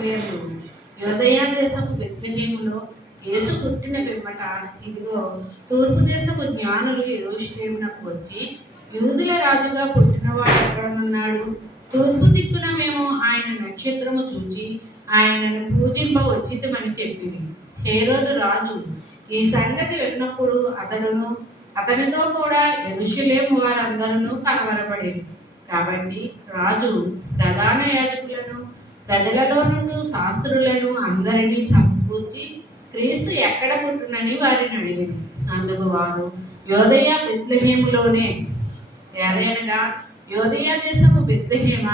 రోజులందు యోదయ దేశపు బెత్లెహేములో యేసు పుట్టిన పిమ్మట ఇదిగో తూర్పు దేశపు జ్ఞానులు యెరూషలేమునకు వచ్చి, యూదుల రాజుగా పుట్టినవాడు ఎక్కడనున్నాడు? తూర్పు దిక్కున మేము ఆయన నక్షత్రము చూచి ఆయనను పూజింప వచ్చితమని చెప్పింది. హేరోదు రాజు ఈ సంగతి విన్నప్పుడు అతనితో కూడా యెరూషలేము వారందరూ కలవరపడింది. కాబట్టి రాజు ప్రధాన యాజకులను, ప్రజలలో నుండి శాస్త్రులను అందరినీ సమకూర్చి క్రీస్తు ఎక్కడ పుట్టునని వారిని అడిగింది. అందుకు వారు యోదయ బెత్లెహేములోనే, ఏలయనగా యోదయ దేశపు బెత్లెహేమ,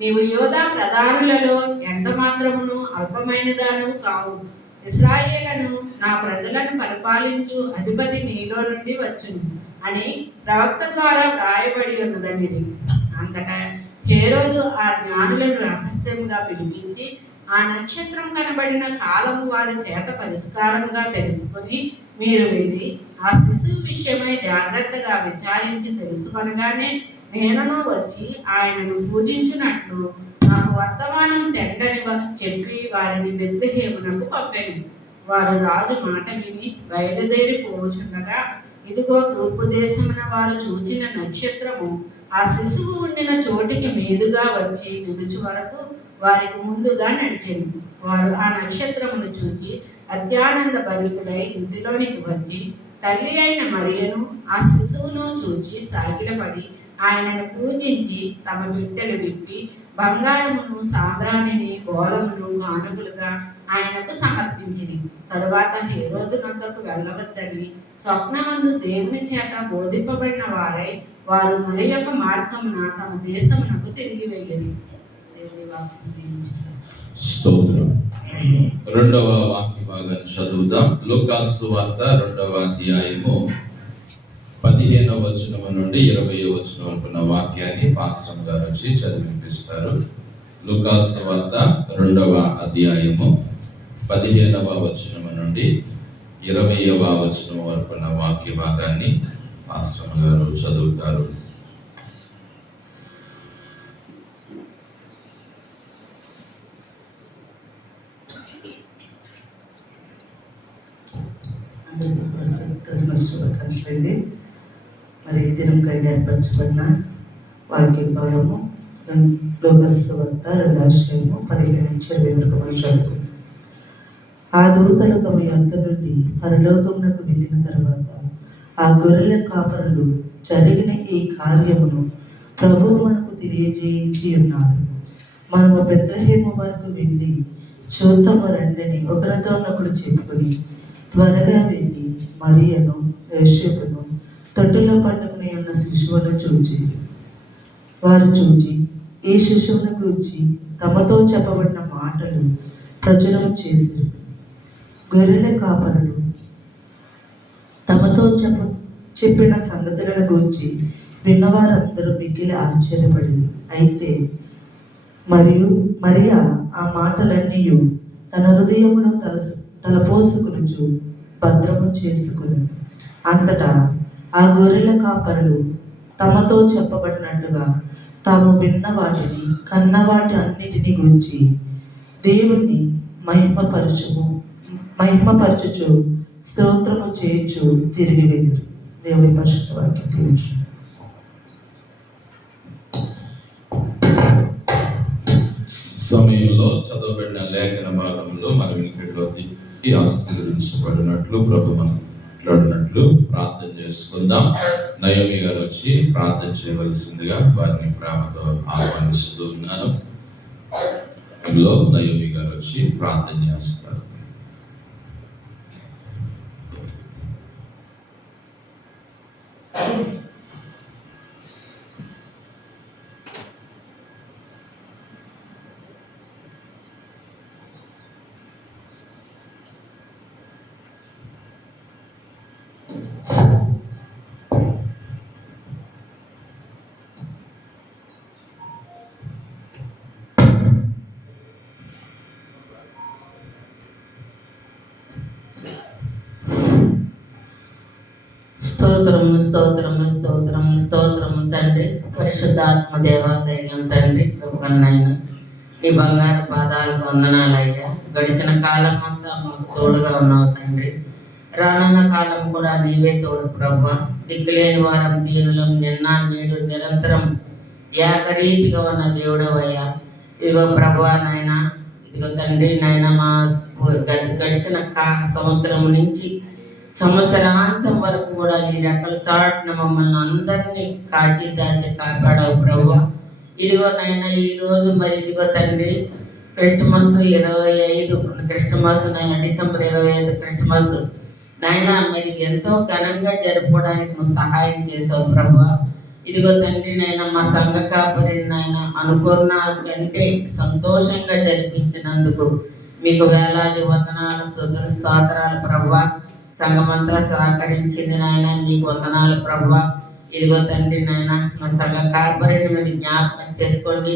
నీవు యోధా ప్రధానులలో ఎంత మాత్రమును అల్పమైన దానవు కావు. ఇశ్రాయేలును నా ప్రజలను పరిపాలించు అధిపతి నీలో నుండి వచ్చును అని ప్రవక్త ద్వారా వ్రాయబడి ఉన్నదనిది. అంతటా హేరోదు ఆ జ్ఞానులను రహస్యంగా పిలిపించి ఆ నక్షత్రం కనబడిన కాలము వారి చేత పరిష్కారంగా తెలుసుకొని, మీరు వెళ్ళి ఆ శిశువు విషయమై జాగ్రత్తగా విచారించి తెలుసుకొనగానే నేనను వచ్చి ఆయనను పూజించున్నట్లు నాకు వర్తమానం తెండని చెప్పి వారిని బెత్లెహేమునకు పంపాను. వారు రాజు మాట విని బయలుదేరి పోచుండగా, ఇదిగో తూర్పు దేశమున వారు చూచిన నక్షత్రము ఆ శిశువు ఉండిన చోటికి మీదుగా వచ్చి నిలుచు వరకు వారికి ముందుగా నడిచింది. వారు ఆ నక్షత్రమును చూచి అత్యానంద భరితులై ఇంటిలోనికి వచ్చి తల్లి అయిన మరియను ఆ శిశువును చూచి సాగిలపడి ఆయనను పూజించి తమ బిడ్డలు విప్పి బంగారమును, సాంబ్రాణిని, గోళమును కానుకలుగా ఆయనకు సమర్పించింది. తరువాత హేరోదు నొద్దకు వెళ్ళవద్దని స్వప్నమందు దేవుని చేత బోధింపబడిన వారై వారు మరి యొక్క మార్గమున తమ దేశమునకు తిరిగి వెళ్ళింది. స్తోత్రం. రెండవ వాక్య భాగాన్ని చదువుదాం. లూకాసు సువార్త 2వ అధ్యాయము 15వ వచనం నుండి 20వ వచనం వరకు వాక్యాన్ని పాస్టర్ గారు వచ్చి చదివినిపిస్తారు. లూకాసు సువార్త 2వ అధ్యాయము 15వ వచనం నుండి 20వ వచనం వరకు వాక్య భాగాన్ని పాస్టర్ గారు చదువుతారు. శుభాకాంక్షలండి. మరి ఈ దినంకై ఏర్పరచబడిన వాక్య భాగము లూకాసు సువార్త 2వ అధ్యాయము 15 నుంచి 20 వరకు మనం చదువుకుందాం. ఆ దూతలు తమ యొద్ద నుండి పరలోకమునకు వెళ్ళిన తర్వాత ఆ గొర్రెల కాపరులు జరిగిన ఈ కార్యమును ప్రభువు మనకు తెలియజేయించి ఉన్నాడు. మనము బెత్లెహేము వరకు వెళ్ళి చూద్దాము రండని ఒకరితోనొకడు చెప్పుకొని త్వరగా వెళ్ళి మరియను, యోసేపును తొట్టిలో పండుకుని ఉన్న శిశువును చూచి వారు చూచి ఈ శిశువును గూర్చి తమతో చెప్పబడిన మాటలు ప్రచురం చేశారు. గొర్రెల కాపరులు తమతో చెప్పిన సంగతులను గూర్చి విన్నవారందరూ మిగిలి ఆశ్చర్యపడింది. అయితే మరియా ఆ మాటలన్నీ తన హృదయములో తలపోసుకునుచు భద్రము చేసుకుని, అంతటా ఆ గొర్రెల కాపరులు తమతో చెప్పబడినట్టుగా తాము విన్న వాటిని, కన్న వాటి అన్నిటిని గురించి దేవుణ్ణి మహిమపరచుచు స్తోత్రము చేయొచ్చు తిరిగి వెళ్ళారు. దేవుని పరిశుద్ధ వాక్యం తీర్చు. సమయంలో చదవబడిన లేఖన భాగంలో మన వినికిడిలోకి ఆశీర్వదించబడినట్లు ప్రభు మనం మాట్లాడినట్లు ప్రార్థన చేసుకుందాం. నయోమి గారు వచ్చి ప్రార్థన చేయవలసిందిగా వారిని ప్రేమతో ఆహ్వానిస్తూ ఉన్నాను. నయోమి గారు వచ్చి ప్రార్థన చేస్తారు. స్తోత్రము స్తోత్రము స్తోత్రము స్తోత్రము తండ్రి, పరిశుద్ధాత్మ దేవ దైన్యం తండ్రి, ప్రభుకన్నైనా నీ బంగారు పాదాలకు వందనాలయ్యా. గడిచిన కాలం అంతా మాకు తోడుగా ఉన్నావు తండ్రి. రానున్న కాలం కూడా నీవే తోడు ప్రభా. దిక్కులేని వారం దీనులం, నిన్న నేడు నిరంతరం ఏకరీతిగా ఉన్న దేవుడవయ్యా. ఇదిగో ప్రభా నాయన, ఇదిగో తండ్రి నాయన, మా గడిచిన సంవత్సరం నుంచి సంవత్సరాంతం వరకు కూడా నీ రెక్కల చాటున మమ్మల్ని అందరినీ కాచి దాచి కాపాడావు ప్రభా. ఇదిగో నాయన, ఈరోజు మరి ఇదిగో తండ్రి క్రిస్టమస్ 25 క్రిస్టమస్ నాయన, డిసెంబర్ 25 క్రిస్టమస్ నాయన మరి ఎంతో ఘనంగా జరుపుకోవడానికి నువ్వు సహాయం చేసావు ప్రభా. ఇదిగో తండ్రి నాయన, మా సంఘ కాపరి నాయన అనుకున్న కంటే సంతోషంగా జరిపించినందుకు మీకు వేలాది వందనాలు, స్తుతులు, స్తోత్రాలు ప్రభా. సంఘమంతా సహకరించింది నాయన, నీకు వందనాలు ప్రభా. ఇదిగో తండ్రి నాయన, మా సంఘ కాపరిని మీరు జ్ఞాపకం చేసుకోండి.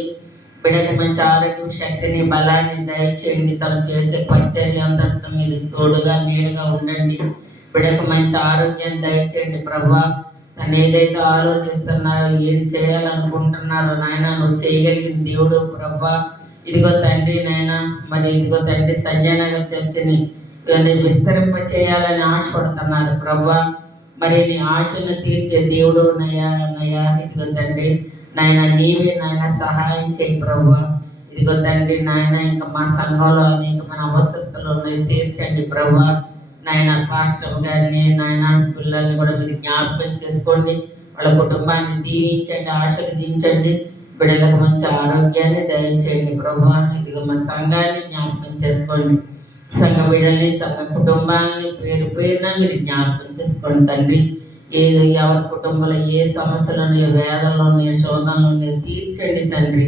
బిడ్డకి మంచి ఆరోగ్యం, శక్తిని, బలాన్ని దయచేయండి. తను చేసే పరిచర్య అంతటా మీరు తోడుగా నీడుగా ఉండండి. బిడ్డకు మంచి ఆరోగ్యాన్ని దయచేయండి ప్రభా. తను ఏదైతే ఆలోచిస్తున్నారో, ఏది చేయాలనుకుంటున్నారో నాయన, నువ్వు చేయగలిగిన దేవుడు ప్రభా. ఇదిగో తండ్రి నాయన, మరి ఇదిగో తండ్రి సంజయనగర్ చర్చిని విస్తరింప చేయాలని ఆశపడుతున్నారు ప్రభా. మరి నీ ఆశను తీర్చే దేవుడు నయా. ఇదిగో తండ్రి నాయన, నీవే నాయన సహాయం చేయి ప్రభా. ఇదిగో తండ్రి నాయన, ఇంకా మా సంఘంలో అనేకమైన అవసరతలు ఉన్నాయి, తీర్చండి ప్రభా. నాయన పాస్టర్ గారిని నాయన, పిల్లల్ని కూడా మీరు జ్ఞాపకం చేసుకోండి. వాళ్ళ కుటుంబాన్ని దీవించండి, ఆశీర్వదించండి. బిడ్డలకు మంచి ఆరోగ్యాన్ని దయచేయండి ప్రభా. ఇదిగో మా సంఘాన్ని జ్ఞాపకం చేసుకోండి. సంఘ బిడ్డల్ని, సంఘ కుటుంబాలని పేరు పేరున మీరు జ్ఞాపకం చేసుకోండి తండ్రి. ఎవరి కుటుంబంలో ఏ సమస్యలు ఉన్నాయో, వేదనలు ఉన్నాయో, శోధనలు ఉన్నాయో తీర్చండి తండ్రి.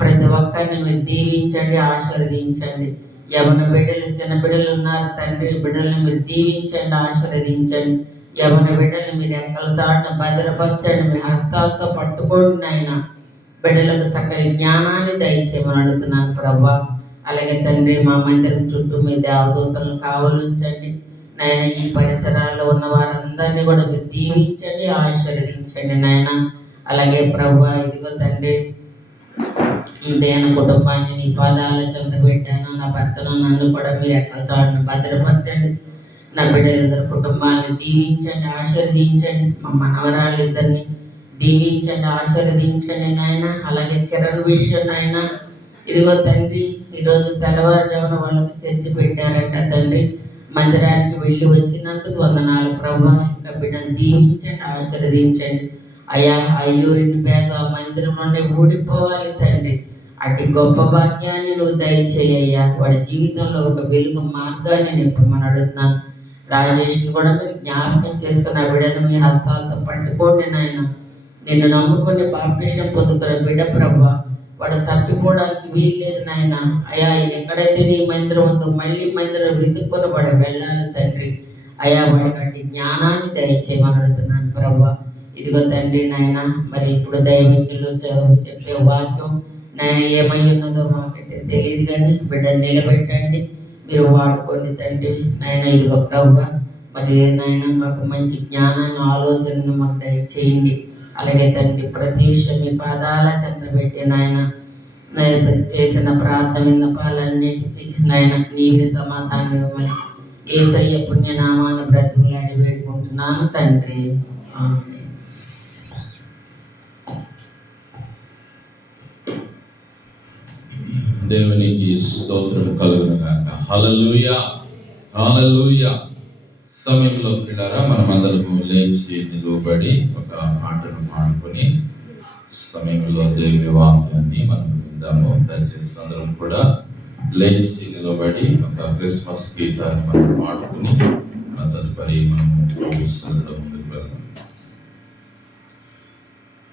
ప్రతి ఒక్కరిని మీరు దీవించండి, ఆశీర్వదించండి. యవన బిడ్డలు, చిన్న బిడ్డలు ఉన్నారు తండ్రి, బిడ్డల్ని మీరు దీవించండి, ఆశీర్వదించండి. యవన బిడ్డల్ని మీరు ఎక్కల చాటున భద్రపరచండి, మీ హస్తాలతో పట్టుకోండి నాయన. బిడ్డలకు చక్కని జ్ఞానాన్ని దయచేయమని అడుగుతున్నాను ప్రభా. అలాగే తండ్రి, మా మందిరం చుట్టూ మీ దేవదూతలను కావలించండి నాయన. ఈ పరిసరాల్లో ఉన్న వారందరినీ కూడా మీరు దీవించండి, ఆశీర్వదించండి నాయన. అలాగే ప్రభా, ఇదిగో తండ్రి దేని కుటుంబాన్ని నీ పాదాల చెంత పెట్టాను. నా భర్తను, నన్ను కూడా మీరు ఎక్కడ చాటును భద్రపరచండి. నా బిడ్డలిద్దరు కుటుంబాన్ని దీవించండి, ఆశీర్వదించండి. మా మనవరాళ్ళు ఇద్దరిని దీవించండి, ఆశీర్వదించండి నాయన. అలాగే కిరణ్ విషయం నాయన, ఇదిగో తండ్రి ఈరోజు తెల్లవారుజామున వాళ్ళకి చర్చి పెట్టారంట తండ్రి. మందిరానికి వెళ్ళి వచ్చినందుకు వందనాలు ప్రభా. ఇంకా బిడ్డను దీవించండి, ఆశీర్వదించండి అయ్యా. అయ్యూరిని బ్యాగ్ ఆ మందిరం నుండి ఊడిపోవాలి తండ్రి. అటు గొప్ప భాగ్యాన్ని నువ్వు దయచేయ్యా. వాడి జీవితంలో ఒక వెలుగు మార్గాన్ని నింపమని అడుగుతున్నాను. రాజేష్ని కూడా మీరు జ్ఞాపకం చేసుకున్న బిడ్డను మీ హస్తాలతో పట్టుకోండి నాయన. నిన్ను నమ్ముకుని బాప్టిజం పొందుకున్న బిడ్డ ప్రభా, వాడు తప్పిపోవడానికి వీల్లేదు నాయన. అయ్యా, ఎక్కడైతే నీ మందిరం ఉందో మళ్ళీ మందిరం వెతుక్కొని వాడు వెళ్ళాలి తండ్రి. అయ్యా, వాడికి అట్టి జ్ఞానాన్ని దయచేయమని అడుగుతున్నాను ప్రభా. ఇదిగో తండ్రి నాయన, మరి ఇప్పుడు దైవజ్ఞులు చెప్పే వాక్యం నాయన ఏమై ఉన్నదో మాకైతే తెలియదు, కానీ బిడ్డను నిలబెట్టండి, మీరు వాడుకోండి తండ్రి నాయన. ఇదిగో ప్రభా, మరి నాయన మాకు మంచి జ్ఞానాన్ని, ఆలోచనను మాకు దయచేయండి. అలాగే తండ్రి ప్రతి విషయం మీ పాదాల చెంత పెట్టి నాయన, చేసిన ప్రార్థన విన్నపాలన్నిటికీ నాయన నీవే సమాధానం ఇవ్వమని యేసయ్య పుణ్యనామాన బ్రతిమలాడి వేడుకుంటున్నాను తండ్రి. దేవునికి స్తోత్రం కలుగును గాక. హల్లెలూయా, హల్లెలూయా. సమయంలో పిల్లరా, మనమందరము లేచి నిలువబడి ఒక పాటను పాడుకొని సమయంలో దేవుని వాక్యాన్ని మనం విందాము. దయచేసి అందరం కూడా లేచి నిలబడి ఒక క్రిస్మస్ గీతాన్ని మనం పాడుకుని తదుపరి మనము సరళ ముందుకు వెళ్దాం.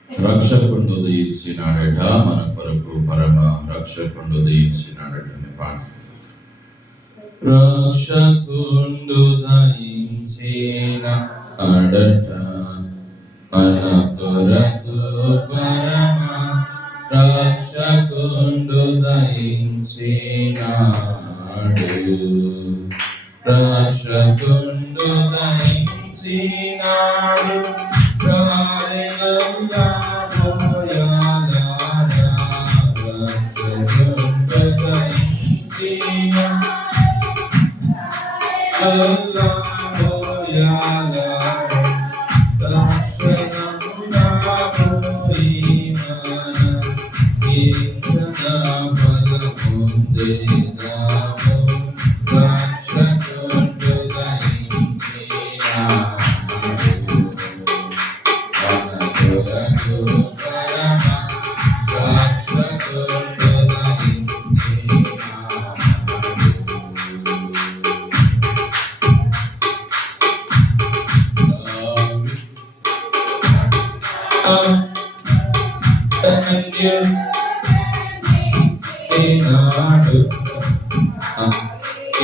రక్షకుడు ఉదయించినాడట, మన కొరకు పరమ రక్షకుడు ఉదయించినాడట అనే పాట. రక్షకుడు దయించిన అడట, మన కొరకు పరమ రక్షకుడు దయించినాడు. రక్షకుడు దయించినాడు, రక్షకుడు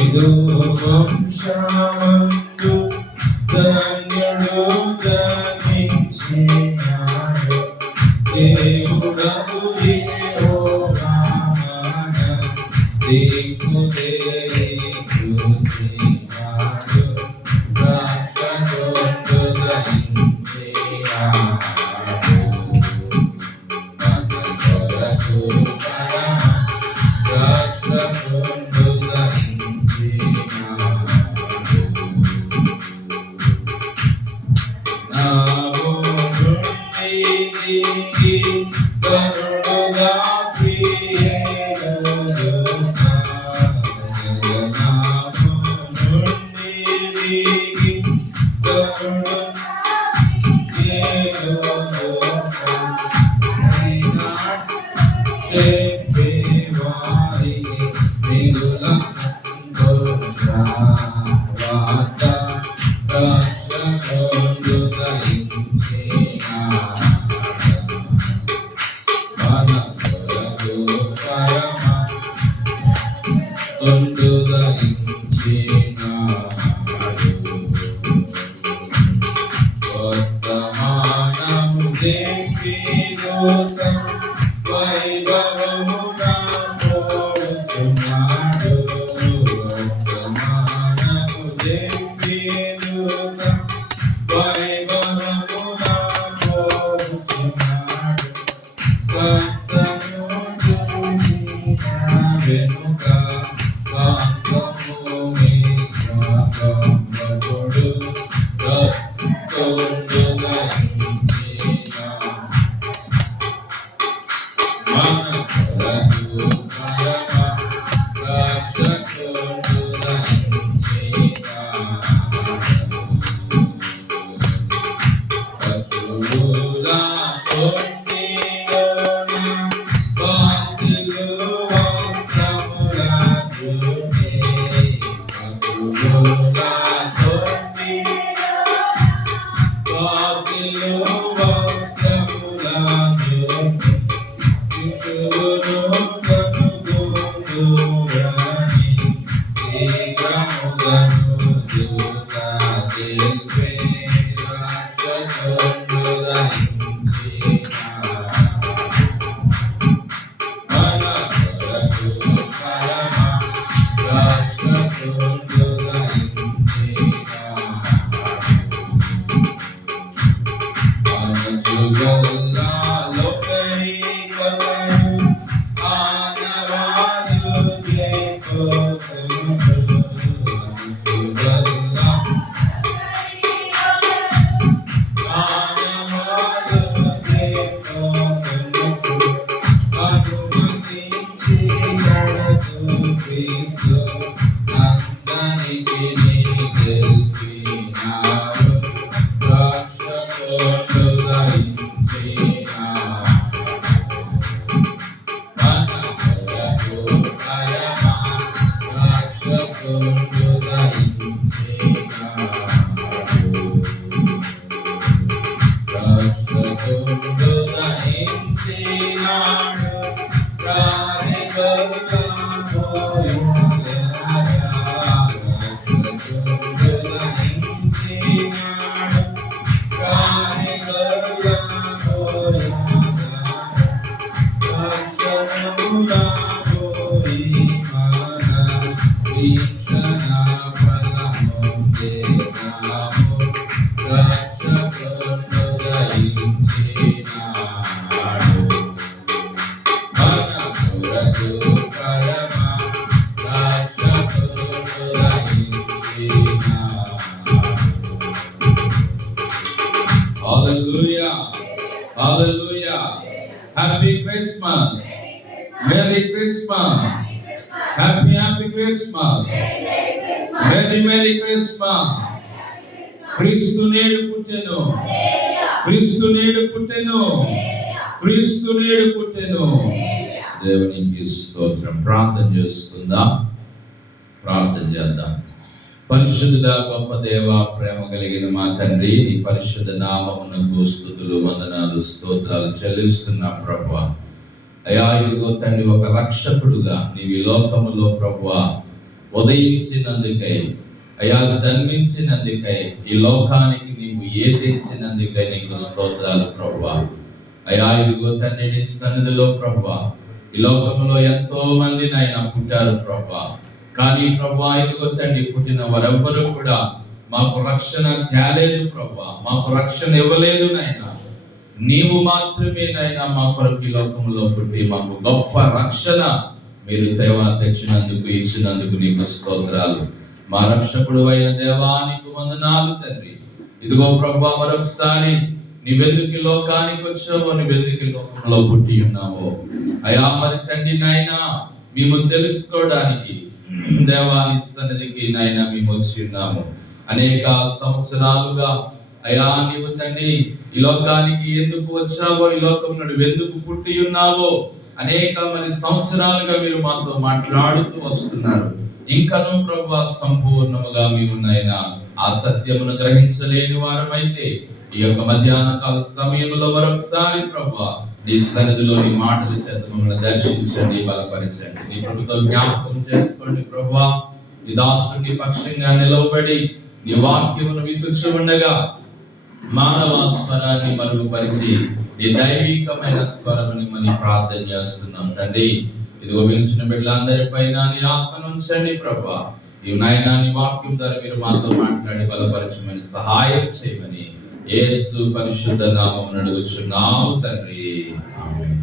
ఇదో వంశమందు ధన్యుడు జనించినాడు దేవుడవు యెహోవా మన దిక్కులేనివాడు ద్రాక్షతోట ధరించినాడు మన కొరకు Thank you. Happy Christmas, merry Christmas, happy Christmas, merry Christmas. క్రీస్తు నేడు పుట్టెను, క్రీస్తు నేడు పుట్టెను, క్రీస్తు నేడు పుట్టెను. దేవునికి స్తోత్రం. ప్రార్థన చేసుకుందాం, ప్రార్థన చేద్దాం. పరిశుద్ధుడ గొప్ప దేవ, ప్రేమ కలిగిన మా తండ్రి, నీ పరిశుద్ధ నామమునకు స్తుతులు, వందనాలు, స్తోత్రాలు చెల్లిస్తున్నాం ప్రభువా. అయా ఇదిగో తండ్రి, ఒక రక్షకుడుగా నీవి లోకములో ప్రభువా ఉదయించినందుకై, అయా జన్మించినందుకై, ఈ లోకానికి నీవు తెచ్చినందుకై నీకు స్తోత్రాలు ప్రభువా. అయా ఇదిగో తండ్రి, నీ సన్నిధిలో ప్రభువా ఈ లోకంలో ఎంతో మంది నాయన పుట్టారు ప్రభువా. కానీ ప్రభువా ఇదిగో తండ్రి, పుట్టిన వారెవ్వరూ కూడా మాకు రక్షణ తేలేదు ప్రభువా, మాకు రక్షణ ఇవ్వలేదు నాయన. నీవు మాత్రమే నాయన మా కొరకు ఈ లోకంలో పుట్టి మాకు గొప్ప రక్షణ మీరు దేవా తెచ్చినందుకు, ఇచ్చినందుకు నీకు స్తోత్రాలు. మా రక్షకుడు అయిన దేవానికి వందనాలు తండ్రి. ఇదిగో ప్రభువా మరొకసారి నీవెందుకు లోకానికి వచ్చావో, నీవెందుకు లోకంలో పుట్టి ఉన్నావో అయా మరి తండ్రి నాయన మేము తెలుసుకోవడానికి దేవాని సన్నిధికి నాయన మేము వచ్చి ఉన్నాము. అనేక సంవత్సరాలుగా అయా నీవు తండ్రి ఈ లోకానికి ఎందుకు వచ్చావో, ఈ లోకం నుండి ఎందుకు పుట్టి ఉన్నావో అనేక మరి సంవత్సరాలుగా మీరు మాతో మాట్లాడుతూ వస్తున్నారు. ఇంకనూ ప్రభువా సంపూర్ణముగా మీరు నాయన ఆ సత్యమును గ్రహించలేని వారమైతే ఈ యొక్క మధ్యాహ్న కాల సమయంలో మరొకసారి ప్రభువా నీ సన్నిధిలో నీ మాటల చేత మమ్మల్ని దర్శించండి, బలపరచండి. నీ ప్రభుతో జ్ఞాపకం చేసుకోండి ప్రభువా. నీ దాసుని పక్షంగా నిలవబడి నీ వాక్యమును వితుచు ఉండగా మానవ స్వరాన్ని మరుగుపరిచి నీ దైవికమైన స్వరముని మనం ప్రార్థన చేస్తున్నాం తండ్రి. ఇదిగో వినిచిన బిడ్డలందరిపైన నీ ఆత్మను ఉంచండి ప్రభువా. ఈ నాయన నీ వాక్యం ద్వారా మీరు మాతో మాట్లాడి బలపరచమని సహాయం చేయమని యేసు పరిశుద్ధ నామమున అడుగుచున్నాము తండ్రి, ఆమేన్.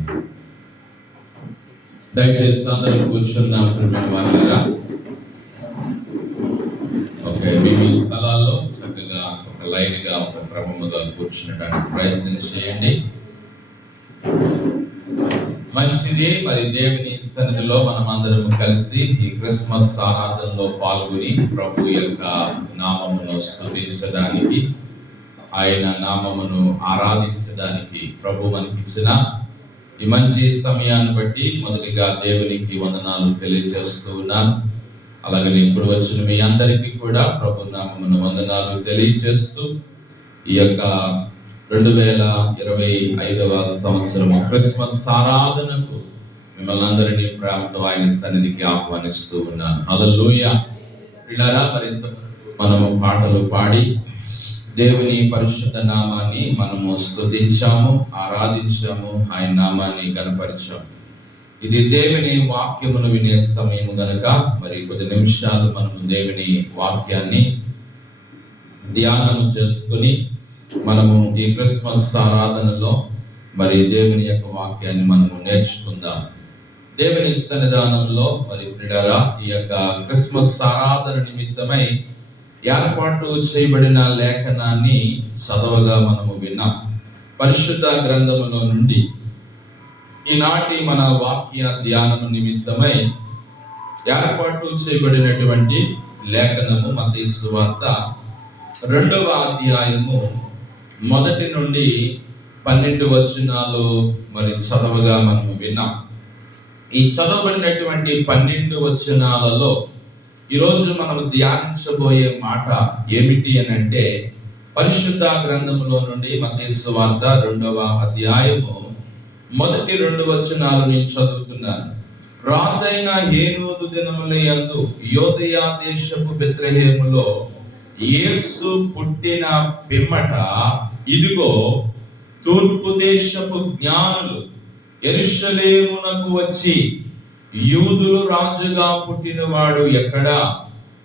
దయచేసి అందరూ కూర్చున్నాం ప్రియమైన. ఓకే, మీ స్థలాల్లో చక్కగా ఒక లైన్ గా ఒక క్రమముగా కూర్చునడానికి ప్రయత్నం చేయండి. మంచిది. మరి దేవుని సన్నిధిలో మనం అందరం కలిసి ఈ క్రిస్మస్ ఆరాధనలో పాల్గొని ప్రభు యొక్క నామమును స్తుతించడానికి, ఆయన నామమును ఆరాధించడానికి ప్రభు మనకిచ్చిన ఈ మంచి సమయాన్ని బట్టి మొదటిగా దేవునికి వందనాలు తెలియజేస్తూ ఉన్నాను. అలాగే ఇప్పుడు వచ్చిన మీ అందరికీ కూడా ప్రభు నామమును వందనాలు తెలియజేస్తూ ఈ యొక్క 2025వ సంవత్సరము క్రిస్మస్ ఆరాధనకు మిమ్మల్ని అందరినీ ప్రేమతో ఆయన సన్నిధికి ఆహ్వానిస్తూ ఉన్నాను. హల్లెలూయా. పిల్లరా, మరింత మనము పాటలు పాడి దేవుని పరిశుద్ధ నామాన్ని మనము స్తుతించాము, ఆరాధించాము, ఆయన నామాన్ని గణపరిచాము. ఇది దేవుని వాక్యమును వినే సమయము గనక మరి కొద్ది నిమిషాలు మనము దేవుని వాక్యాన్ని ధ్యానం చేసుకుని మనము ఈ క్రిస్మస్ ఆరాధనలో మరి దేవుని యొక్క వాక్యాన్ని మనము నేర్చుకుందాం. దేవుని సన్నిధానంలో మరి ప్రియులారా, ఈ యొక్క క్రిస్మస్ ఆరాధన నిమిత్తమై ఏర్పాటు చేయబడిన లేఖనాన్ని చదవగా మనము విన్నాం. పరిశుద్ధ గ్రంథములో నుండి ఈనాటి మన వాక్య ధ్యానము నిమిత్తమై ఏర్పాటు చేయబడినటువంటి లేఖనము మత్తయి సువార్త 2వ అధ్యాయము 1 నుండి 12 వచనాలు మరి చదవగా మనము విన్నాం. ఈ చదవబడినటువంటి 12 వచనాలలో ఈరోజు మనం ధ్యానించబోయే మాట ఏమిటి అని అంటే, పరిశుద్ధ గ్రంథములో నుండి మత్తయి సువార్త 2వ అధ్యాయము 1-2 వచనాలు నేను చదువుతున్నాను. రాజైన హేరోదు దినముల యందు యూదయ దేశపు బెత్లెహేములో యేసు పుట్టిన పిమ్మట ఇదిగో తూర్పు దేశపు జ్ఞానులు యెరూషలేమునకు వచ్చి, యూదులు రాజుగా పుట్టినవాడు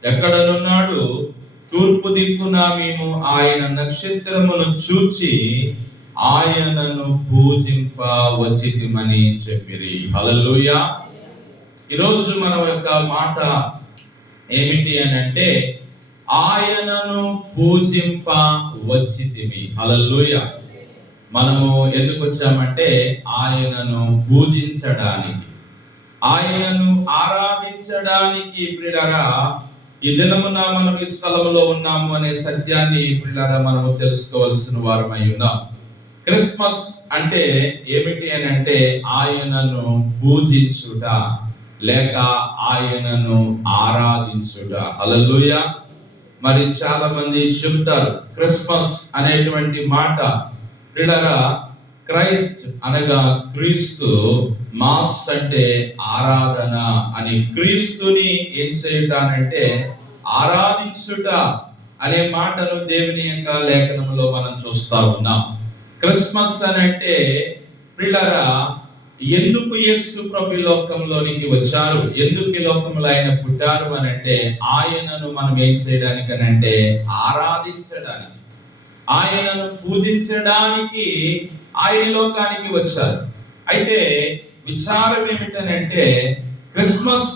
ఎక్కడనున్నాడు? తూర్పు దిక్కున మేము ఆయన నక్షత్రమును చూచి ఆయనను పూజింప వచ్చితిమని చెప్పిరి. హల్లెలూయా. ఈరోజు మన యొక్క మాట ఏమిటి అని అంటే, ఆయనను పూజింప వచ్చితిమి. హల్లెలూయా. మనము ఎందుకు వచ్చామంటే ఆయనను పూజించడానికి, ఆయనను ఆరాధించడానికి. ప్రియులారా, ఈ దినమున మనం ఈ స్థలంలో ఉన్నాము అనే సత్యాన్ని ప్రియులారా మనము తెలుసుకోవాల్సిన వారమై ఉన్నాం. క్రిస్మస్ అంటే ఏమిటి అని అంటే ఆయనను పూజించుట లేక ఆయనను ఆరాధించుట. హల్లెలూయా. మరి చాలా మంది చెప్తారు క్రిస్మస్ అనేటువంటి మాట ప్రియులారా, క్రైస్ట్ అనగా క్రీస్తు, మాస్ అంటే ఆరాధన అని, క్రీస్తుని ఏం చేయటానంటే ఆరాధించుట అనే మాటను దేవుని యొక్క లేఖనంలో మనం చూస్తా ఉన్నాం. క్రిస్మస్ అని అంటే ప్రియులారా, ఎందుకు యేసు ప్రభు లోకంలోనికి వచ్చారు, ఎందుకు ఈ లోకంలో ఆయన పుట్టారు అని అంటే ఆయనను మనం ఏం చేయడానికి అని అంటే ఆరాధించడానికి, ఆయనను పూజించడానికి ఆయన లోకానికి వచ్చారు. అయితే విచారం ఏమిటనంటే క్రిస్మస్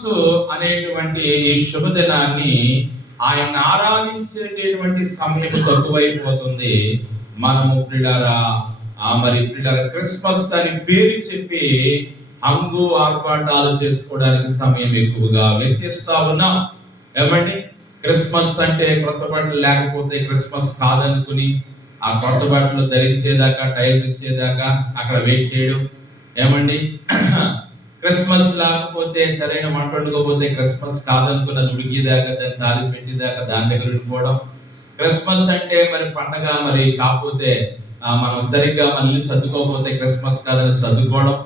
అనేటువంటి ఈ శుభదినాన్ని ఆయన ఆరాధించేటటువంటి సమయం తక్కువైపోతుంది. మనము ప్రియులారా మరి ప్రియులారా క్రిస్మస్ అని పేరు చెప్పి హంగు ఆర్భాటాలు చేసుకోవడానికి సమయం ఎక్కువగా వెచ్చిస్తా ఉన్నాం. ఏమండి, క్రిస్మస్ అంటే కొత్త బట్టలు లేకపోతే క్రిస్మస్ కాదనుకుని ఆ కొత్త బట్టలు ధరించేదాకా, టైం ఇచ్చేదాకా అక్కడ వెయిట్ చేయడం. ఏమండి, క్రిస్మస్ లేకపోతే సరైన వంట వండుకోకపోతే క్రిస్మస్ కాదనుకున్న ఉడికేదాకా, దాన్ని తాళి పెట్టేదాకా దాని దగ్గర ఉండిపోవడం. క్రిస్మస్ అంటే మరి పండగ, మరి కాకపోతే మనం సరిగ్గా మన ఇల్లు సర్దుకోకపోతే క్రిస్మస్ కాదని సర్దుకోవడం.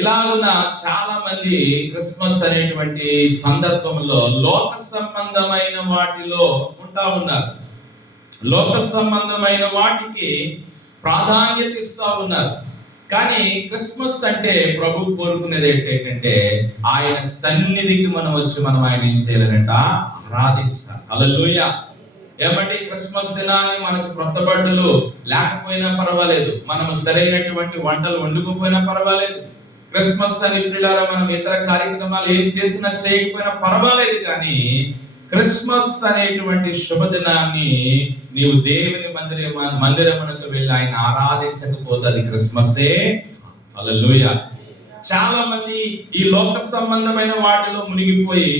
ఇలాగున చాలా మంది క్రిస్మస్ అనేటువంటి సందర్భంలో లోక సంబంధమైన వాటిలో ఉంటా ఉన్నారు, లోక సంబంధమైన వాటికి ప్రాధాన్యత ఇస్తా ఉన్నారు. కానీ క్రిస్మస్ అంటే ప్రభు కోరుకునేది ఏంటంటే ఆయన సన్నిధికి మనం వచ్చి మనం ఆయన ఏం చేయాలంట ఆరాధించాలి. హల్లెలూయా. ఏమంటే క్రిస్మస్ దినాన్ని మనకు కొత్త బట్టలు లేకపోయినా పర్వాలేదు, మనం సరైనటువంటి వంటలు వండుకోపోయినా పర్వాలేదు, క్రిస్మస్ అని ప్రియులారా మనం ఇతర కార్యక్రమాలు ఏం చేసినా చేయకపోయినా పర్వాలేదు, కానీ క్రిస్మస్ అనేటువంటి శుభదినాన్ని నీవు దేవుని మందిరమునకు వెళ్ళి ఆయన ఆరాధించకపోతే అది క్రిస్మస్సే. హల్లెలూయా. చాలా మంది ఈ లోక సంబంధమైన వాటిలో మునిగిపోయి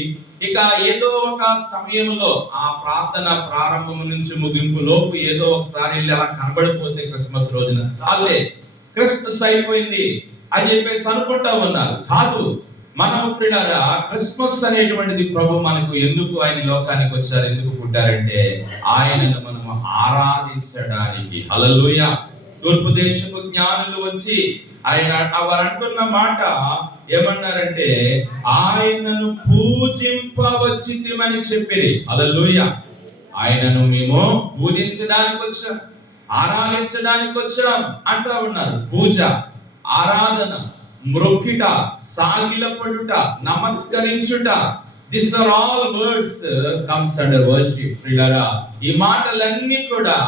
ఇక ఏదో ఒక సమయంలో ఆ ప్రార్థన ప్రారంభం నుంచి ముగింపు లోపు ఏదో ఒకసారి వెళ్ళి అలా కనబడిపోతే క్రిస్మస్ రోజున చాలే క్రిస్మస్ అయిపోయింది అని చెప్పేసి అనుకుంటా ఉన్నారు. కాదు, మనం ప్రియులారా క్రిస్మస్ అనేటువంటిది ప్రభు మనకు ఎందుకు ఆయన లోకానికి వచ్చారు, ఎందుకు పుట్టారంటే ఆయనను మనం ఆరాధించడానికి. హల్లెలూయా. తూర్పు దేశపు జ్ఞానులు వచ్చి ఆయన వారు అంటున్న మాట ఏమన్నారంటే ఆయనను పూజింపవచ్చితిమని చెప్పిరి. హల్లెలూయా. ఆయనను మేము పూజించడానికి వచ్చాం, ఆరాధించడానికి వచ్చాం అంటా ఉన్నారు. పూజ, ఆరాధన, మ్రొక్కిట, సాగిలపడుట, నమస్కరించుట, this are all words comes under worship. ప్రియులారా, ఈ మాటలన్నీ కూడా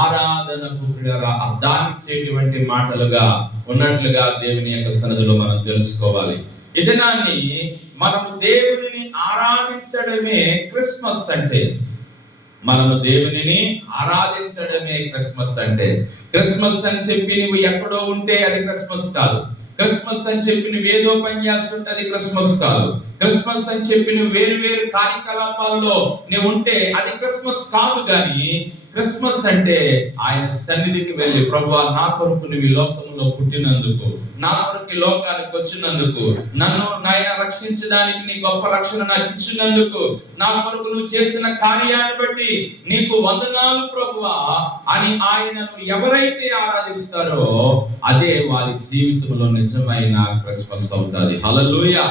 ఆరాధనకు ప్రియులారా అర్థాన్నిచ్చేటువంటి మాటలుగా ఉన్నట్లుగా దేవుని యొక్క సన్నిధిలో మనం తెలుసుకోవాలి. ఈ దినాన్ని మనము దేవునిని ఆరాధించడమే క్రిస్మస్ అంటే, మనము దేవునిని ఆరాధించడమే క్రిస్మస్ అంటే. క్రిస్మస్ అని చెప్పి నువ్వు ఎక్కడో ఉంటే అది క్రిస్మస్ కాదు. క్రిస్మస్ అని చెప్పి నువ్వు ఏదో పని చేస్తుంటే అది క్రిస్మస్ కాదు. క్రిస్మస్ అని చెప్పి నువ్వు వేరు వేరు కార్యకలాపాల్లో నువ్వు ఉంటే అది క్రిస్మస్ కాదు. కానీ క్రిస్మస్ అంటే ఆయన సన్నిధికి వెళ్ళి ప్రభువా నా కొరకు నువ్వు ఈ లోకంలో పుట్టినందుకు, నా కొరకు ఈ లోకానికి వచ్చినందుకు, నన్ను నాయన రక్షించడానికి నీ గొప్ప రక్షణ నాకు ఇచ్చినందుకు, నా కొరకు నువ్వు చేసిన కార్యాన్ని బట్టి నీకు వందనాలు ప్రభువా అని ఆయనను ఎవరైతే ఆరాధిస్తారో అదే వారి జీవితంలో నిజమైన క్రిస్మస్ అవుతుంది. హల్లెలూయా.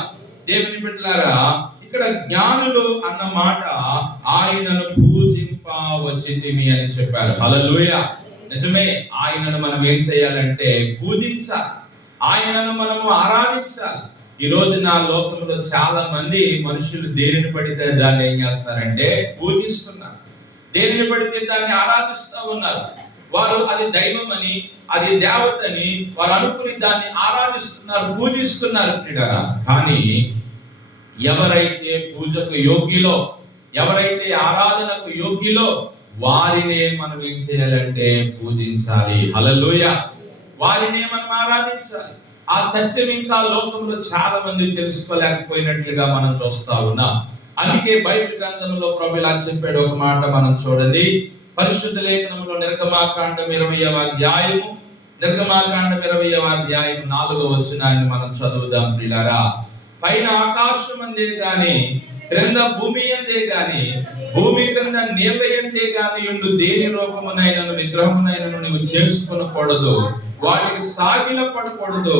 దేవుని బిడ్డలారా, ఇక్కడ జ్ఞానులు అన్న మాట ఆయనను పూజింపవచ్చితిమి అని చెప్పారు. హల్లెలూయా. నిజమే, ఆయనను మనం ఏం చేయాలంటే పూజించాలి, ఆయనను మనము ఆరాధించాలి. ఈ రోజు నా లోకంలో చాలా మంది మనుషులు దేనిని పడితే దాన్ని ఏం చేస్తున్నారంటే పూజిస్తున్నారు, దేనిని పడితే దాన్ని ఆరాధిస్తూ ఉన్నారు. వారు అది దైవం అని, అది దేవతని వారు అనుకుని దాన్ని ఆరాధిస్తున్నారు, పూజిస్తున్నారు. కానీ ఎవరైతే పూజకు యోగ్యులో, ఎవరైతే ఆరాధనకు యోగ్యులో వారినే మనం ఏం చేయాలంటే పూజించాలి. హల్లెలూయా. వారిని మనం ఆరాధించాలి. ఆ సత్యం ఇంకా లోకంలో చాలా మంది తెలుసుకోలేకపోయినట్లుగా మనం చూస్తా ఉన్నాం. అందుకే బైబిల్ గ్రంథంలో ప్రభు ఇలా చెప్పాడు. ఒక మాట మనం చూడండి, పరిశుద్ధ లేఖనంలో నిర్గమాకాండం 20వ అధ్యాయము 4వ వచనాన్ని మనం చదువుదాం ప్రియులారా. పైన ఆకాశం అందే గాని క్రింద భూమి అందే గాని భూమి క్రింద నీళ్ళ అందే గాని ఉండు దేని రూపమునైనను విగ్రహమునైనను నువ్వు చేసుకొనకూడదు, వాటికి సాగిల పడకూడదు,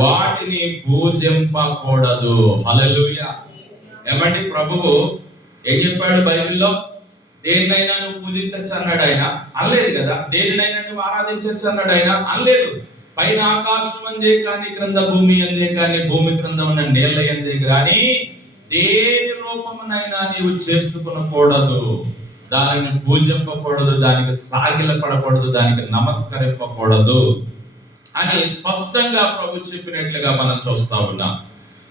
వాటిని పూజింపకూడదు. హల్లెలూయా. ఏమండి, ప్రభువు ఏం చెప్పాడు బైబిల్లో? దేన్నైనా నువ్వు పూజించచ్చు అన్నాడు ఆయన? అనలేదు కదా. దేనినైనా నువ్వు ఆరాధించచ్చు అన్నాడు ఆయన? అనలేదు. పైన ఆకాశం అందే కానీ క్రింద భూమి అందే కానీ భూమి క్రింద ఉన్న నీళ్ళ అందే కానీ దేని రూపమునైనా నీవు చేసుకునకూడదు, దానిని పూజింపకూడదు, దానికి సాగిల పడకూడదు, దానికి నమస్కరింపకూడదు అని స్పష్టంగా ప్రభు చెప్పినట్లుగా మనం చూస్తా ఉన్నాం.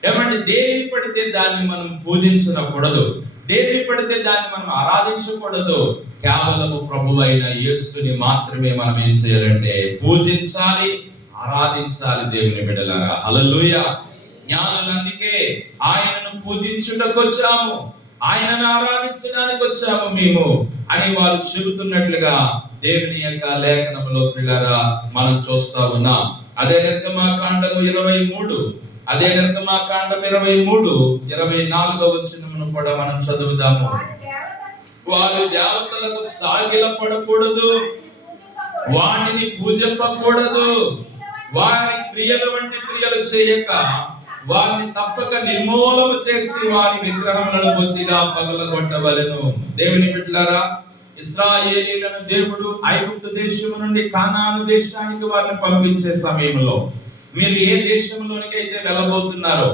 ఏమంటే దేనిని పడితే దాన్ని మనం పూజించకూడదు, దేనిని పడితే దాన్ని మనం ఆరాధించకూడదు. కేవలము ప్రభువైన యేసుని మాత్రమే మనం ఏం చేయాలంటే పూజించాలి, ఆరాధించాలి. దేవుని బిడ్డలారా, హల్లెలూయా. జ్ఞానులు అందుకే ఆయనను పూజించుటకు వచ్చాము, ఆయనను ఆరాధించడానికి వచ్చాము మేము అని వారు చెబుతున్నట్లుగా దేవుని యొక్క లేఖనంలో పిల్లరా మనం చూస్తా ఉన్నాం. అదే నిర్గమాకాండము 23, అదే నిర్గమాకాండం 23:24 వచనమును కూడా మనం చదువుదాము. వారు దేవతలకు సాగిల పడకూడదు, వాటిని పూజింపకూడదు, వారి క్రియల వంటి క్రియలు చేయక వారిని తప్పక నిర్మూలము చేసి వారి విగ్రహములను బొత్తిగా పగలగొట్టవలెను. దేవుని బిడ్డలారా, ఇశ్రాయేలీయులను దేవుడు ఐగుప్తు దేశము నుండి కానాను దేశానికి వారిని పంపించే సమయంలో మీరు ఏ దేశంలోనికి అయితే వెళ్ళబోతున్నారో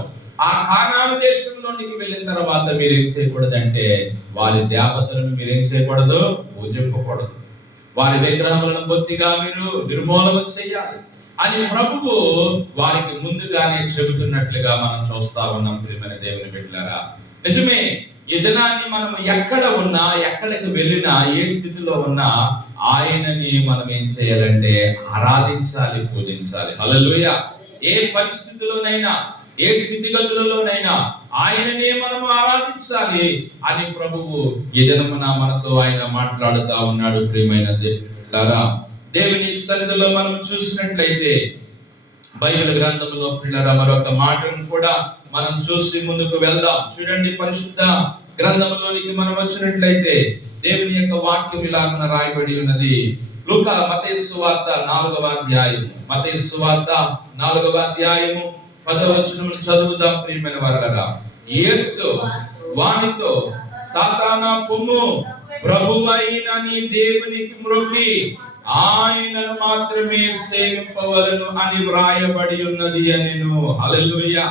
ఆ కానాను దేశంలోనికి వెళ్ళిన తర్వాత మీరేం చేయకూడదంటే వారి దేవతలను మీరేం చేయకూడదు, పూజింపకూడదు, వారి విగ్రహములను బొత్తిగా మీరు నిర్మూలన చేయాలి అని ప్రభువు వారికి ముందుగానే చెబుతున్నట్లుగా మనం చూస్తా ఉన్నాం. ప్రియమైన దేవుని బిడ్డలారా, నిజమే, ఈ దినాన్ని మనం ఎక్కడ ఉన్నా, ఎక్కడికి వెళ్ళినా, ఏ స్థితిలో ఉన్నా ఆయనని మనం ఏం చేయాలంటే ఆరాధించాలి, పూజించాలి. హల్లెలూయా. ఏ పరిస్థితిలోనైనా, ఏ స్థితిగతులలోనైనా ఆయననే మనం ఆరాధించాలి అని ప్రభువు ఈ దినమున మనతో ఆయన మాట్లాడుతూ ఉన్నాడు. ప్రియమైన దేవులారా, దేవుని సన్నిధిలో మనం చూసినట్లయితే బైబిల్ గ్రంథంలో పిల్లరా మరొక మాటను కూడా మనం చూసి ముందుకు వెళ్దాం. చూడండి, పరిశుద్ధ గ్రంథంలోనికి మనం వచ్చినట్లయితే దేవుని యొక్క వాక్యం ఇలాగున రాయబడి ఉన్నది. లూకా మత్తయి సువార్త 4వ అధ్యాయం, మత్తయి సువార్త 4వ అధ్యాయము 10వ వచనమును చదువుదాం. ప్రియమైన వారలారా, యేసు వానితో, సాతానా పొమ్ము, ప్రభువైన నీ దేవునికి మ్రొక్కి ఆయనను మాత్రమే సేవింపవలెను అని వ్రాయబడి ఉన్నది అనెను. హల్లెలూయా.